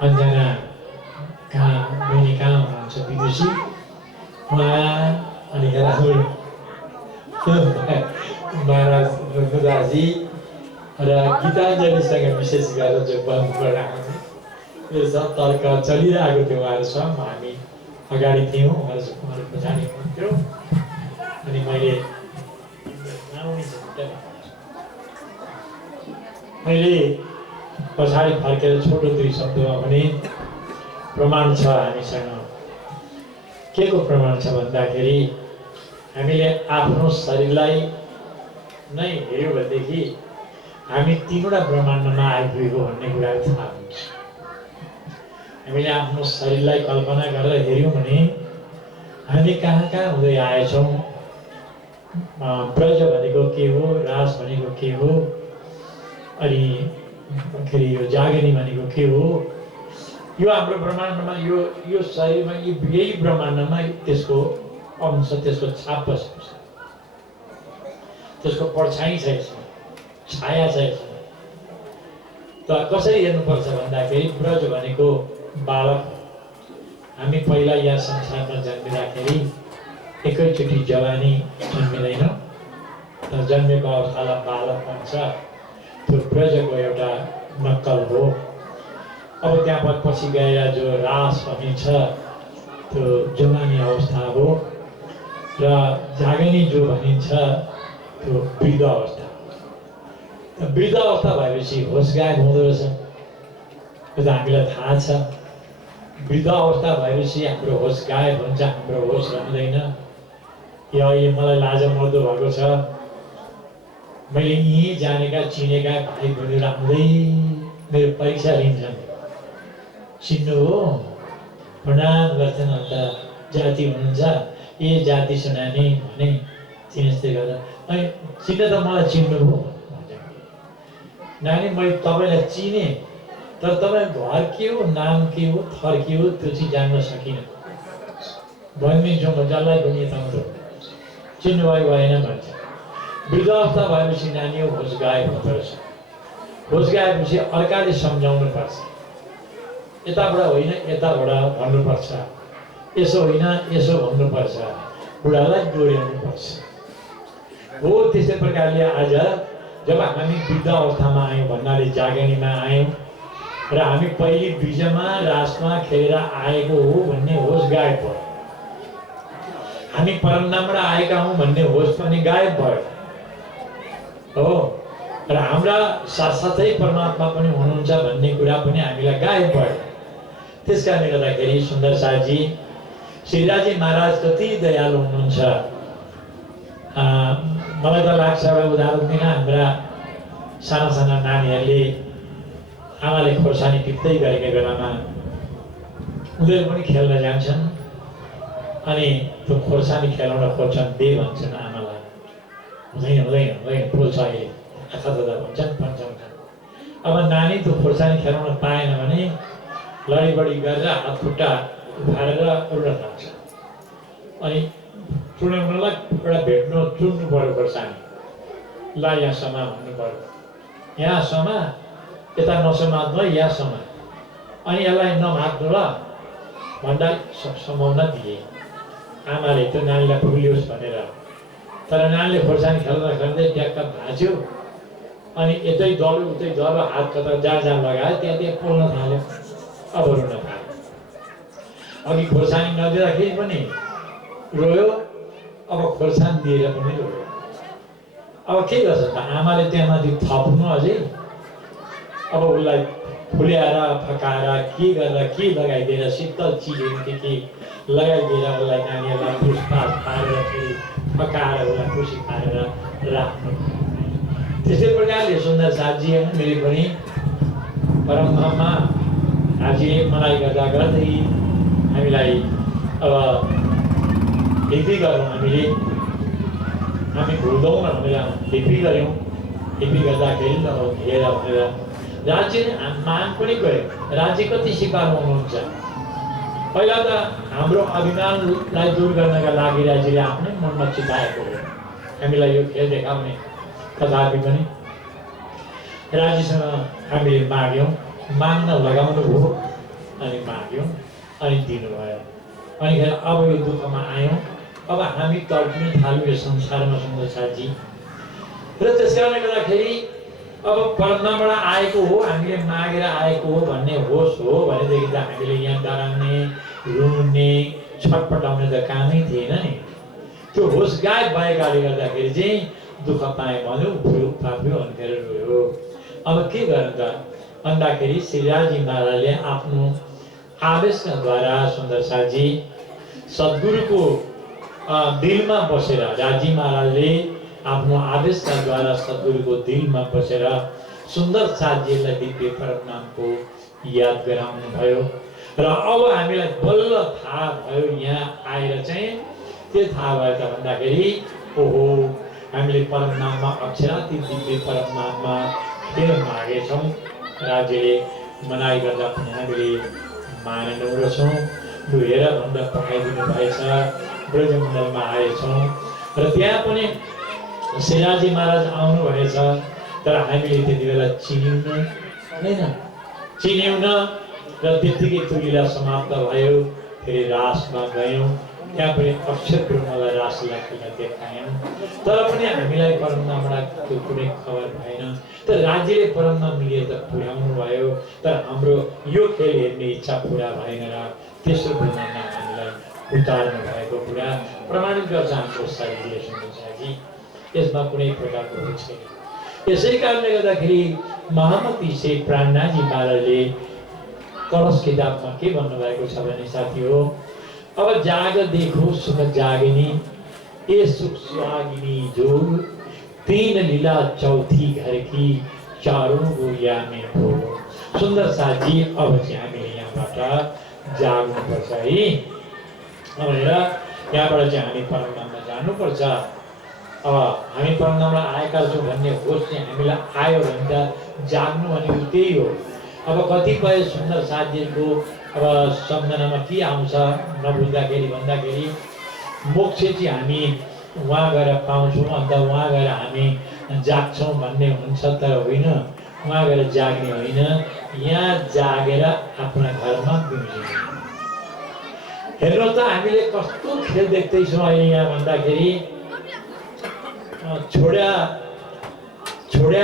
अञ्जना बहिनी कहाँ हुनुहुन्छ, विदुषी उहाँ, अनि हाम्रो महाराज रघुदासजी र गीताञ्जलीसँग विशेष गरेर जो बन्द आउने यो सब तर्क चलिरहेको थियो उहाँहरूसँग। हामी अगाडि थियौँ, उहाँहरू पछाडि हुनुहुन्थ्यो। अनि मैले पछाडि फर्केर छोटो 2 शब्दमा भने प्रमाण छ हामीसँग। के को प्रमाण छ भन्दाखेरि हामीले आफ्नो शरीरलाई नै हेऱ्यौँ भनेदेखि हामी 3वटा ब्रह्माण्डमा आइपुगेको भन्ने कुरा थाहा हुन्छ। हामीले आफ्नो शरीरलाई कल्पना गरेर हेऱ्यौँ भने हामी कहाँ कहाँ हुँदै आएछौँ। ब्रज भनेको के हो, रास भनेको के हो, अनि यो जागनी भनेको के हो, यो हाम्रो ब्रह्माण्डमा यो शरीरमा यही ब्रह्माण्डमा त्यसको अंश, त्यसको छाप बसेको छ, त्यसको परछाई छैन, छाया छैन। त कसरी हेर्नुपर्छ भन्दाखेरि ब्रज भनेको बालक। हामी पहिला यहाँ संसारमा जन्मिँदाखेरि एकैचोटि जवानी जन्मिँदैन, तर जन्मेको अवस्थालाई बालक भन्छ। त्यो ब्रजको एउटा नक्कल हो। अब त्यहाँ पछि गएर जो रास भनिन्छ त्यो जवानी अवस्था हो, र जागनी जो भनिन्छ त्यो वृद्ध अवस्था। वृद्ध अवस्था भएपछि होस गायब हुँदो रहेछ, त्यो त हामीलाई थाहा छ। वृद्ध अवस्था भएपछि हाम्रो होस गायब हुन्छ, हाम्रो होस रहँदैन। यो अहिले मलाई लाजमर्दो भएको छ, मैले यहीँ जानेका चिनेका भाइ बहिनीहरू आउँदै मेरो परीक्षा लिन्छन्। चिन्नु हो, प्रणाम गर्छन्, अन्त जाति हुनुहुन्छ, ए जाति सुनानी भने चिनेजस्तै गर्दा, अनि चिन्ने त मलाई चिन्नु हो नानी, मैले तपाईँलाई चिने, तर तपाईँ घर के हो, नाम के हो, थर के हो, त्यो चाहिँ जान्न सकिनँ। भनिदिन्छु म जसलाई पनि यताउँदो चिन्नुभयो भएन भन्छ। वृद्ध अवस्था भएपछि नानी हो होस गायब हुँदो रहेछ। होस गाएपछि अर्काले सम्झाउनु पर्छ, यताबाट होइन यताबाट भन्नुपर्छ, यसो होइन यसो भन्नुपर्छ, बुढालाई डोर्याउनुपर्छ। हो त्यस्तै प्रकारले आज जब हामी वृद्ध अवस्थामा आयौँ भन्नाले जागनीमा आयौँ र हामी पहिले बीजमा रासमा खेलेर आएको हो भन्ने होस गायब भयो। हामी परमधामबाट आएका हौँ भन्ने होस पनि गायब भयो हो, र हाम्रा साथसाथै परमात्मा पनि हुनुहुन्छ भन्ने कुरा पनि हामीलाई गायब भयो। त्यस कारणले गर्दाखेरि सुन्दर साथजी श्रीराजी महाराज कति दयालु हुनुहुन्छ। मलाई त लाग्छ एउटा उदाहरण दिन, हाम्रा साना साना नानीहरूले आमाले खोर्सानी टिप्दै गरेको बेलामा उनीहरू पनि खेल्न जान्छन्, अनि त्यो खोर्सानी खेलाउन खोज्छन्, दे भन्छन् आमालाई, हुँदैन हुँदैन हुँदैन पोल्छ अहिले, आँखा धोदा भन्छन् भन्छन्। अब नानी त्यो खोर्सानी खेलाउन पाएन भने लडीबडी गरेर हात खुट्टा उखालेर उड्न थाल्छ। अनि चुडाउनलाई एउटा भेट्नु चुन्नु पऱ्यो खोर्सानी, ल यहाँ समा भन्नु पऱ्यो, यहाँ समा, यता नसमात्नु है, यहाँ समा, अनि यसलाई नमात्नु ल भन्दा समाउन दिए। आमाले त्यो नानीलाई फुलियोस् भनेर, तर नानीले खोर्सानी खेल्दा खेल्दै ट्याक्क भाँच्यो, अनि यतै दल्यो उतै दल्यो, हात कता जहाँ जहाँ लगायो त्यहाँ त्यहाँ पोल्न थाल्यो। अब रुन थाल्यो। अघि खोर्सानी नदिँदाखेरि पनि रोयो, अब खोर्सानी दिएर पनि रोयो। अब के गर्छ त, आमाले त्यहाँ माथि थप्नु अझै, अब उसलाई फुल्याएर फकाएर के गरेर के लगाइदिएर शीतल चिजहरू के लगाइदिएर उसलाई नानीहरूलाई पुसपास पारेर फेरि फकाएर उसलाई खुसी पारेर राख्नु। त्यस्तै प्रकारले सुन्दर साथजी मैले पनि परमधाममा आजीले मलाई गर्दा गर्दै हामीलाई अब ढिपी गरौँ, हामी भुल्दौँ न भनेर ढिपी गऱ्यौँ। ढिपी गर्दाखेरि हेर भनेर राज्यले मान पनि गयो। राज्य कति सिकाउनु हुनुहुन्छ। पहिला त हाम्रो अभिमानलाई दूर गर्नका लागि राज्यले आफ्नै मनमा चिताएको हो हामीलाई यो खेल देखाउने। तथापि पनि राज्यसँग हामीले माग्यौँ, माग्न लगाउनु भयो, अनि माग्यौँ, अनि दिनुभयो। अनि अब यो दुःखमा आयौँ, अब हामी तर्किन थाल्यौँ यो संसारमा सुन्दर साथजी। र त्यस कारणले गर्दाखेरि अब परमधामबाट आएको हो, हामीले मागेर आएको हो भन्ने होस हो भनेदेखि त हामीले यहाँ डराउने, रुने, छटपटाउने त कामै थिएन नि। त्यो होस गायब भएकाले गर्दाखेरि चाहिँ दुःख पाएँ भन्यो, उफ्यो फाप्यो भनेर रोयो। अब के गर्नु त भन्दाखेरि श्रीराजी महाराजले आफ्नो आवेशका द्वारा सुन्दर साथजी सद्गुरुको दिलमा बसेर, राजी महाराजले आफ्नो आवेशका द्वारा सद्गुरुको दिलमा बसेर सुन्दर साथजीलाई दिव्य परमनामको याद गराउनु भयो। र अब हामीलाई बल्ल थाहा भयो यहाँ आएर चाहिँ के थाहा भयो त भन्दाखेरि ओहो हामीले परमनाममा अक्षराती दिव्य परमनाममा के मागेछौँ, राज्यले मनाइ गर्दा पनि हामीले मानेनौँ रहेछौँ। लु हेर भनेर पठाइदिनु भएछ, ब्रजमण्डलमा आएछौँ र त्यहाँ पनि श्रीराजी महाराज आउनु भएछ। तर हामीले त्यति बेला चिन्यौँ न र त्यत्तिकै त्यो लीला समाप्त भयो। फेरि रासमा गयौँ, त्यहाँ पनि अक्षर ब्रह्मलाई रासलाई खेल्न देखायौँ। तर पनि हामीलाई परमनामबाट त्यो कुनै खबर भएन। तर राज्यले परमनाम लिएर त पुर्याउनु भयो, तर हाम्रो यो खेल हेर्ने इच्छा पुरा भएन र तेस्रो ब्रह्माण्डमा हामीलाई उतार्नु भएको कुरा प्रमाणित गर्छ हाम्रो शरीरले। सुन्दैछजी यसमा कुनै प्रकारको हो छैन। यसै कारणले गर्दाखेरि महामती से प्राणनाथजी महाराजले कलश किताबमा के भन्नुभएको छ भने साथी हो, अब जाग देखो सुख जागिनी ए सुख सुहागिनी जो तीन लीला चौथी घर की चारों गोया में हो। सुन्दर साथी अब चाहिँ हामीले यहाँबाट जाग्नुपर्छ है। अब हेर यहाँबाट चाहिँ हामी परमनाममा जानुपर्छ। अब हामी परमनामलाई आएका छौँ भन्ने होस चाहिँ हामीलाई आयो भने त जाग्नु भनेको त्यही हो। अब कतिपय सुन्दर साथीहरूको अब सम्झनामा के आउँछ नबुझ्दाखेरि भन्दाखेरि मोक्ष चाहिँ हामी वहाँ गएर पाउँछौँ, अन्त वहाँ गएर हामी जाग्छौँ भन्ने हुन्छ। तर होइन, वहाँ गएर जाग्ने होइन, यहाँ जागेर आफ्ना घरमा बिउजिने। हेर्नु त हामीले कस्तो खेल देख्दैछौँ अहिले यहाँ भन्दाखेरि छोड्या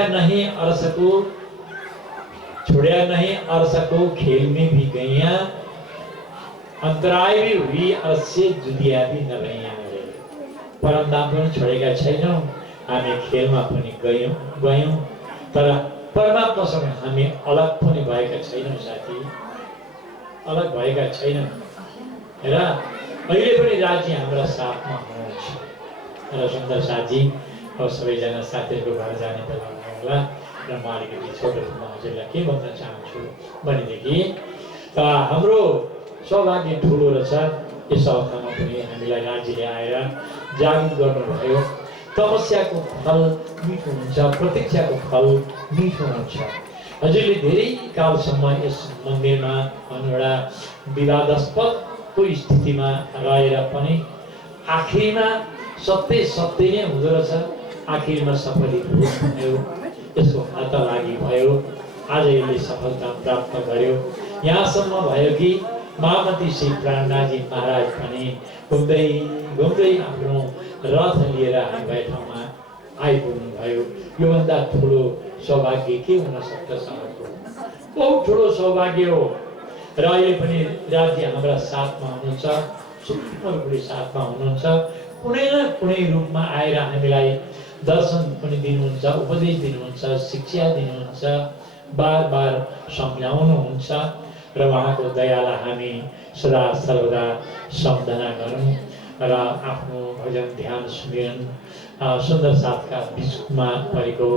नहीं अरस को खेल में भी गैया, अंतराय भी हुई अरस से जुदिया भी न भैया। परमनाम पनि छोडेका छैनौँ, हामी खेलमा पनि गयौँ, तर परमात्मासँग हामी अलग पनि भएका छैनौँ साथी, अलग भएका छैनौँ। हेर अहिले पनि राज्य हाम्रा साथमा हुनुहुन्छ। र सुन्दर साथी अब सबैजना साथीहरूको घर जाने बेला होला र म अलिकति छोटो रूपमा हजुरलाई के भन्न चाहन्छु भनेदेखि हाम्रो सौभाग्य ठुलो रहेछ। यस अवस्थामा पनि हामीलाई राज्यले आएर जागृत गर्नुभयो। तपस्याको फल मिठो हुन्छ, प्रतीक्षाको फल मिठो हुन्छ। हजुरले धेरै कालसम्म यस मन्दिरमा एउटा विवादास्पदको स्थितिमा रहेर पनि आखिरमा सत्य नै हुँदो रहेछ। आखिरमा सफलित भयो, यसको खाता लागि भयो। आज यसले सफलता प्राप्त गर्यो। यहाँसम्म भयो कि महामती श्री प्राणनाथजी महाराज पनि घुम्दै घुम्दै आफ्नो रथ लिएर हामीलाई ठाउँमा आइपुग्नु भयो। योभन्दा ठुलो सौभाग्य के हुन सक्छ? सहरको बहुत ठुलो सौभाग्य हो। र अहिले पनि राज्य हाम्रा साथमा हुनुहुन्छ, सूक्ष्म रूपले साथमा हुनुहुन्छ। कुनै न कुनै रूपमा आएर हामीलाई दर्शन पनि दिनुहुन्छ, उपदेश दिनुहुन्छ, शिक्षा दिनुहुन्छ, बार बार सम्झाउनुहुन्छ। र उहाँको दयालाई हामी सदा सर्वदा सम्झना गरौँ र आफ्नो भजन ध्यान सुमिरन सुन्दर साथका बिचमा परेको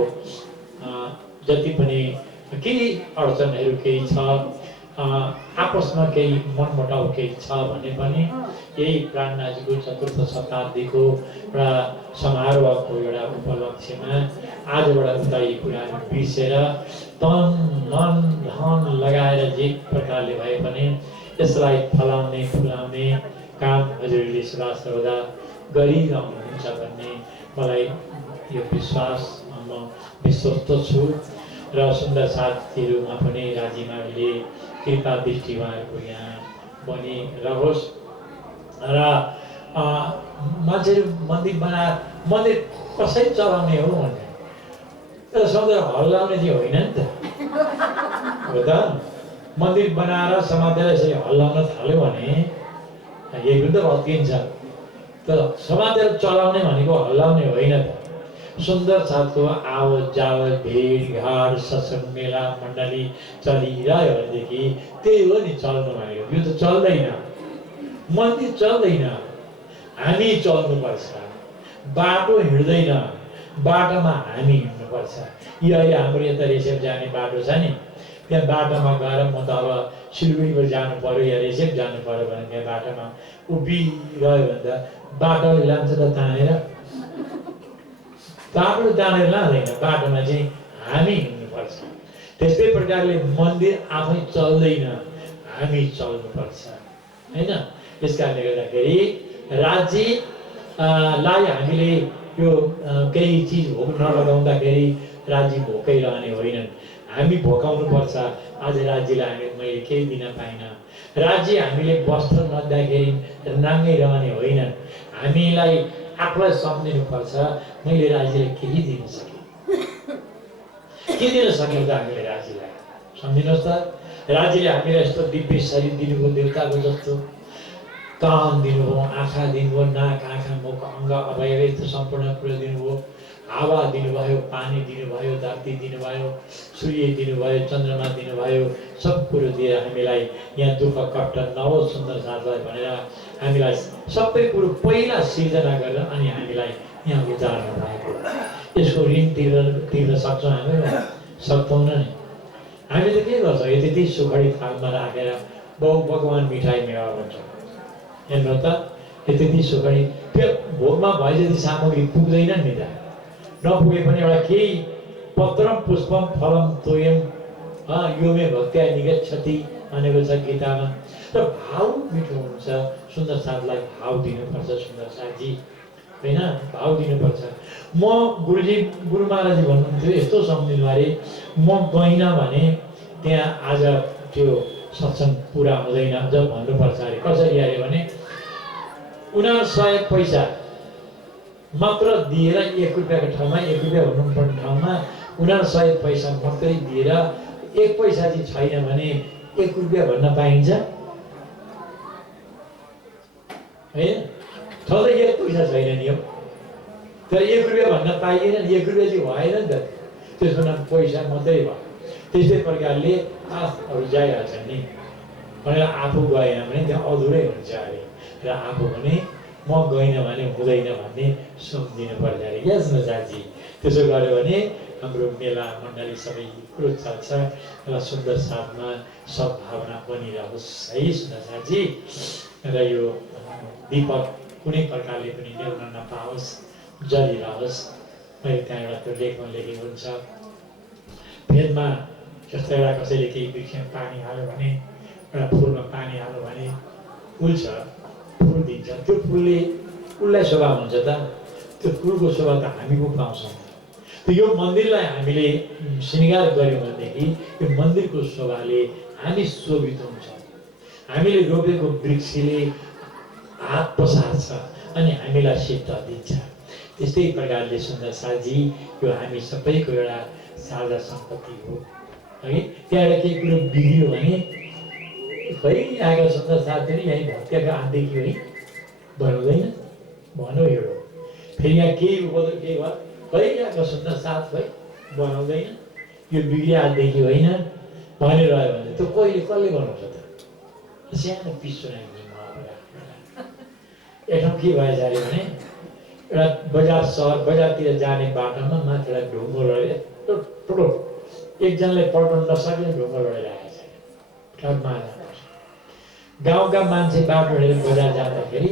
जति पनि केही अडचनहरू केही छ, आपसमा केही मनमुटाउ केही छ भने पनि यही प्राणनाथजीको 4th शताब्दीको एउटा समारोहको एउटा उपलक्ष्यमा आजबाट उता यी कुराहरू बिर्सेर तन मन धन लगाएर जे प्रकारले भए पनि यसलाई फलाउने फुलाउने काम हजुरले सदा सर्वदा गरिरहनुहुन्छ भन्ने मलाई यो विश्वास म विश्वस्त छु। र सुन्दर साथीहरूमा पनि राजीमाले कृपा दृष्टि उहाँहरूको यहाँ बनिरहोस्। र मान्छेहरू मन्दिर बनाएर मन्दिर कसरी चलाउने हो भने तर सधैँ हल्लाउने चाहिँ होइन नि त, हो त? मन्दिर बनाएर समाजलाई यसरी हल्लाउन थाल्यो भने यही पनि त भत्किन्छ। तर समातेर चलाउने भनेको हल्लाउने होइन त। सुन्दर साथको आवत जावत भेटघाट सत्सङ्ग मेला मण्डली चलिरह्यो भनेदेखि त्यही हो नि चल्नु भनेको। यो त चल्दैन, मन्दिर चल्दैन, हामी चल्नुपर्छ। बाटो हिँड्दैन, बाटोमा हामी हिँड्नुपर्छ। यो अहिले हाम्रो यता रेसेप जाने बाटो छ नि, त्यहाँ बाटोमा गएर म त अब सिलगढीबाट जानु पऱ्यो या रेसेप जानु पऱ्यो भने त्यहाँ बाटोमा उभिरह्यो भने त बाटोले लान्छ त तानेर, बाटो तानेर लाँदैन, बाटोमा चाहिँ हामी हिँड्नुपर्छ। त्यस्तै प्रकारले मन्दिर आफै चल्दैन, हामी चल्नुपर्छ होइन। त्यस कारणले गर्दाखेरि राज्यलाई हामीले यो केही चिज भोक नलगाउँदाखेरि राज्य भोकै रहने होइनन्, हामी भोकाउनुपर्छ। आज राज्यलाई मैले केही दिन पाइनँ, राज्य हामीले वस्त्र नदिँदाखेरि नाङ्गै रहने होइनन्, हामीलाई आफूलाई सम्झिनुपर्छ मैले राज्यलाई केही दिन सकेँ, के दिन सक्यौँ त हामीले राज्यलाई सम्झिनुहोस् त। राज्यले हामीलाई यस्तो दिव्य शरीर दिनुभयो, देवताको जस्तो कान दिनुभयो, आँखा दिनुभयो, नाक आँखा मुख अङ्ग अवयव यस्तो सम्पूर्ण कुरो दिनुभयो, हावा दिनुभयो, पानी दिनुभयो, धरती दिनुभयो, सूर्य दिनुभयो, चन्द्रमा दिनुभयो, सब कुरो दिएर हामीलाई यहाँ दुःख कष्ट नहोस् सुन्दर साथलाई भनेर हामीलाई सबै कुरो पहिला सिर्जना गरेर अनि हामीलाई यहाँ उतार्नु भएको। यसको ऋण तिर्न सक्छौँ हामी? सक्दैनौँ नि। हामी त के गर्छौँ, यति सुखडी थालमा राखेर भगवान मिठाई मेवा भन्छ। हेर्नु त, यति सुखडी त्यो भोगमा भए जति सामग्री पुग्दैन नि त। नपुगे पनि एउटा केही पत्रम पुष्पम फलम तोयम यो मे भक्त्या निगच्छति भनेको छ गीतामा। र भाव मिठो हुन्छ, सुन्दर साथलाई भाव दिनुपर्छ सुन्दर साथजी होइन, भाव दिनुपर्छ। म गुरु महाराजजी भन्नुहुन्थ्यो यस्तो सम्झिनु अरे, म गइनँ भने त्यहाँ आज त्यो सत्सङ्ग पुरा हुँदैन जब भन्नुपर्छ अरे। कसरी अरे भने 100 पैसा मात्र दिएर 1 रुपियाँको ठाउँमा 1 रुपियाँ हुनुपर्ने ठाउँमा 100 पैसा मात्रै दिएर 1 पैसा चाहिँ छैन भने 1 रुपियाँ भन्न पाइन्छ होइन? तर 1 पैसा छैन नि, तर 1 रुपियाँ भन्न पाइएन, 1 रुपियाँ चाहिँ भएन नि त, त्यसको नाम पैसा मात्रै भयो। त्यस्तै प्रकारले आफूहरू जाइहाल्छ नि भनेर आफू गएन भने त्यहाँ अधुरै हुन्छ अरे, र आफू भने म गइनँ भने हुँदैन भन्ने सम्झिनु पर्छ अरे। यस न साथी, त्यसो गर्यो भने हाम्रो मेला मण्डली सबै कुरो चल्छ र सुन्दर साथमा सद्भावना बनिरहोस् है सुन्दर साथी। र यो दीपक कुनै प्रकारले पनि ल्याउन नपाओस्, जलिरहोस्। मैले त्यहाँ एउटा त्यो लेखमा लेखेको हुन्छ, भेदमा जस्तो एउटा कसैले केही वृक्षमा पानी हाल्यो भने, एउटा फुलमा पानी हाल्यो भने फुल्छ, फुल दिन्छ, त्यो फुलले उसलाई शोभा हुन्छ त, त्यो फुलको शोभा त हामी पो पाउँछौँ। यो मन्दिरलाई हामीले श्रृङ्गार गऱ्यौँ भनेदेखि यो मन्दिरको शोभाले हामी शोभित हुन्छौँ। हामीले रोपेको वृक्षले हात पसार्छ अनि हामीलाई सिद्ध दिन्छ। त्यस्तै प्रकारले सुन्दर साथजी यो हामी सबैको एउटा साझा सम्पत्ति हो है। त्यहाँबाट केही कुरो बिग्रियो भने खै यहाँको सुन्दर साथीहरू यहीँ भत्किएको आँदेखि है बनाउँदैन भनौँ एउटा, फेरि यहाँ केही उपद्रो केही भयो खै यहाँको सुन्दर साथ खै बनाउँदैन, यो बिग्रियो आजदेखि होइन भनिरह्यो भने त्यो कसले बनाउँछ त? सानो पिस सुनाइदिनु एक ठाउँ के भएछ अरे भने एउटा बजारतिर जाने बाटोमा माथि एउटा ढुङ्गो लडेर यत्रो ठुलो एकजनाले पल्टाउन नसक्ने ढुङ्गो लडिरहेको छ ट्रकमा। गाउँका मान्छे बाटो हिँडेर बजार जाँदाखेरि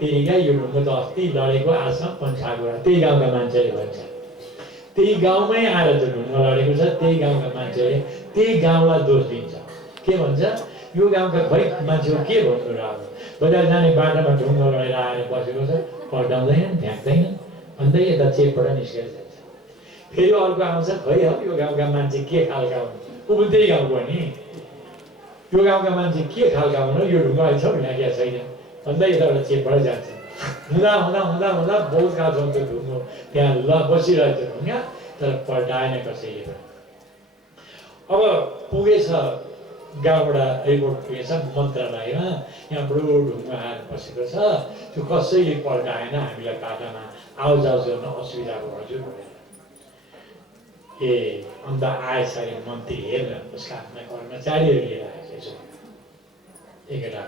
तेरिका यो ढुङ्गो त अस्ति लडेको आजसम्म पन्छाएको, त्यही गाउँका मान्छेले भन्छ। त्यही गाउँमै आएर जो ढुङ्गो लडेको छ त्यही गाउँका मान्छेले त्यही गाउँलाई दोष दिन्छ। के भन्छ, यो गाउँका खै मान्छेको के भन्नु र, बजार जाने बाटोमा ढुङ्गो लडेर आएर बसेको छ, पल्टाउँदैन फ्याँक्दैन भन्दै यता चेपबाट निस्केर जान्छ। फेरि अर्को आउँछ, खै यो गाउँका मान्छे के खालका हुन्, ऊ पनि त्यही गाउँको नि, यो गाउँका मान्छे के खालका हुन्, यो ढुङ्गा छ ढ्याकिया छैन भन्दै यताबाट चेपबाट जान्छ। हुँदा हुँदा हुँदा हुँदा बहुत गाह्रो हुन्छ ढुङ्गो, त्यहाँ बसिरहेको छ ढुङ्गा, तर पल्टाएन कसैले पनि। अब पुगेछ गाउँबाट रिपोर्ट पुगेछ मन्त्रालयमा, यहाँ बुढो ढुङ्गा आएर बसेको छ, त्यो कसैले पड्काएन, हामीलाई बाटामा आउजाउ गर्न असुविधा भयो हजुर भनेर। ए अन्त आएछ अरे मन्त्री हेर्न, उसका आफ्ना कर्मचारीहरू लिएर आएछ एकवटा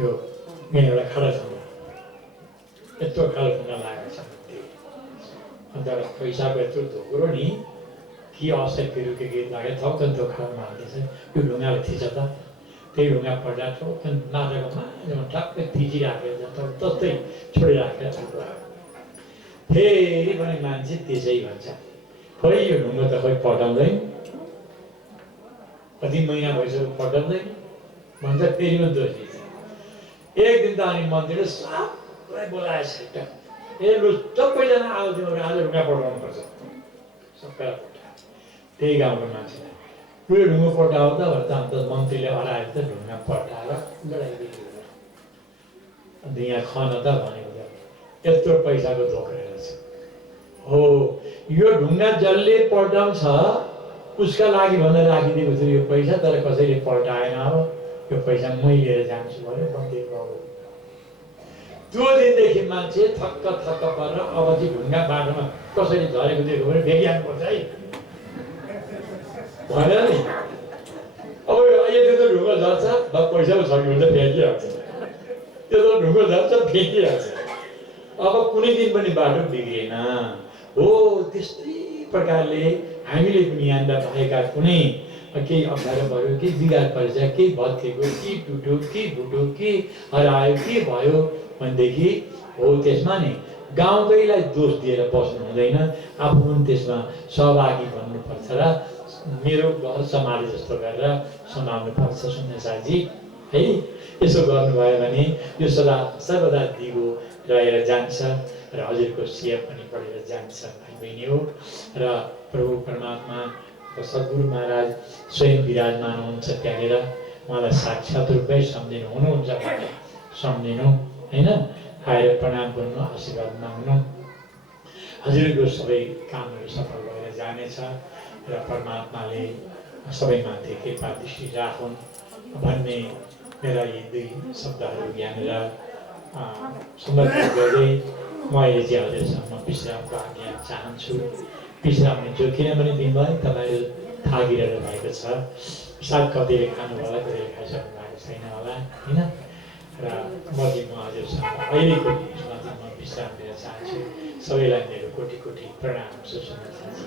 यो यहाँ एउटा खडा ढुङ्गा, यत्रो खडा ढुङ्गा लागेको छ। अन्त पैसाको यत्रो धोक्रो नि के असर के गीत लाग्यो थप्छन् त्यो खालमा हाल्दैछ, यो ढुङ्गाले थिच त, त्यही ढुङ्गा पड्दा ठोक्छन् नाटकमा ठ्याक्कै थिचिराखेर जस्तै छोडिराखेर फेरि पनि मान्छे त्यसै भन्छ, खोइ यो ढुङ्गा त खोइ पटाउँदैन, कति महिना भइसक्यो पटाउँदैन भन्छ, फेरि पनि दोषी छ। एक दिन त अनि मन्त्रीले सबलाई बोलाएछ, ए लु सबैजना आज ढुङ्गा पठाउनुपर्छ, सबैलाई पठायो। त्यही गाउँको मान्छेलाई उयो ढुङ्गा पठायो त भन्दा अन्त मन्त्रीले हराएर त ढुङ्गा पठाएर लडाइदियो। अन्त यहाँ खन त भनेको त यत्रो पैसाको धोका रहेछ हो। यो ढुङ्गा जसले पल्टाउँछ उसका लागि भनेर राखिदिएको थियो यो पैसा, तर कसैले पल्टाएन, अब यो पैसा मै लिएर जान्छु भन्यो मन्त्री बाबु। त्यो दिनदेखि मान्छे थक्क परेर अब चाहिँ ढुङ्गा बाटोमा कसैले झरेको देख्यो भने भेटिहाल्नुपर्छ है भनेर नि। अब यो त ढुङ्गा झर्छ पैसा छ कि हुन्छ भेटिहाल्छ, त्यो त ढुङ्गा झर्छ भेटिहाल्छ। अब कुनै दिन पनि बाटो बिग्रेन हो। त्यस्तै प्रकारले हामीले पनि यहाँनिर भएका कुनै केही अप्ठ्यारो पऱ्यो, केही बिगार परेछ, केही भत्केको, के टुट्यो, के भुट्यो, के हरायो, के भयो भनेदेखि हो त्यसमा नि गाउँकैलाई दोष दिएर बस्नु हुँदैन, आफू पनि त्यसमा सहभागी बन्नुपर्छ र मेरो घर सम्हाले जस्तो गरेर सम्हाल्नुपर्छ। सुन्ने साथी है, यसो गर्नुभयो भने यो सर्वदा दिगो रहेर जान्छ र हजुरको सेवा पनि बढेर जान्छ भाइ बहिनी हो। र प्रभु परमात्मा सद्गुरु महाराज स्वयं विराजमान हुनुहुन्छ त्यहाँनिर, उहाँलाई साक्षात् रूपमै सम्झिनु हुनुहुन्छ भने सम्झिनु होइन, आएर प्रणाम गर्नु, आशीर्वाद माग्नु, हजुरको सबै कामहरू सफल भएर जानेछ र परमात्माले सबैमाथि कृपा दृष्टि राखुन् भन्ने मेरा यी दुई शब्दहरू यहाँनिर समर्पित गर्दै म अहिले चाहिँ हजुरसम्म विश्रामको आज्ञा चाहन्छु। विश्राम लिन्छु किनभने दिनभरि तपाईँहरू थाकिरहनु भएको छ, सायद कतिले खानु होला, कतिले खाइसक्नु भएको छैन होला होइन। र म हजुरसँग अहिलेको बिचमा चाहिँ म विश्राम लिन चाहन्छु। सबैलाई मेरो कोटि कोटि प्रणाम सुन्न चाहन्छु।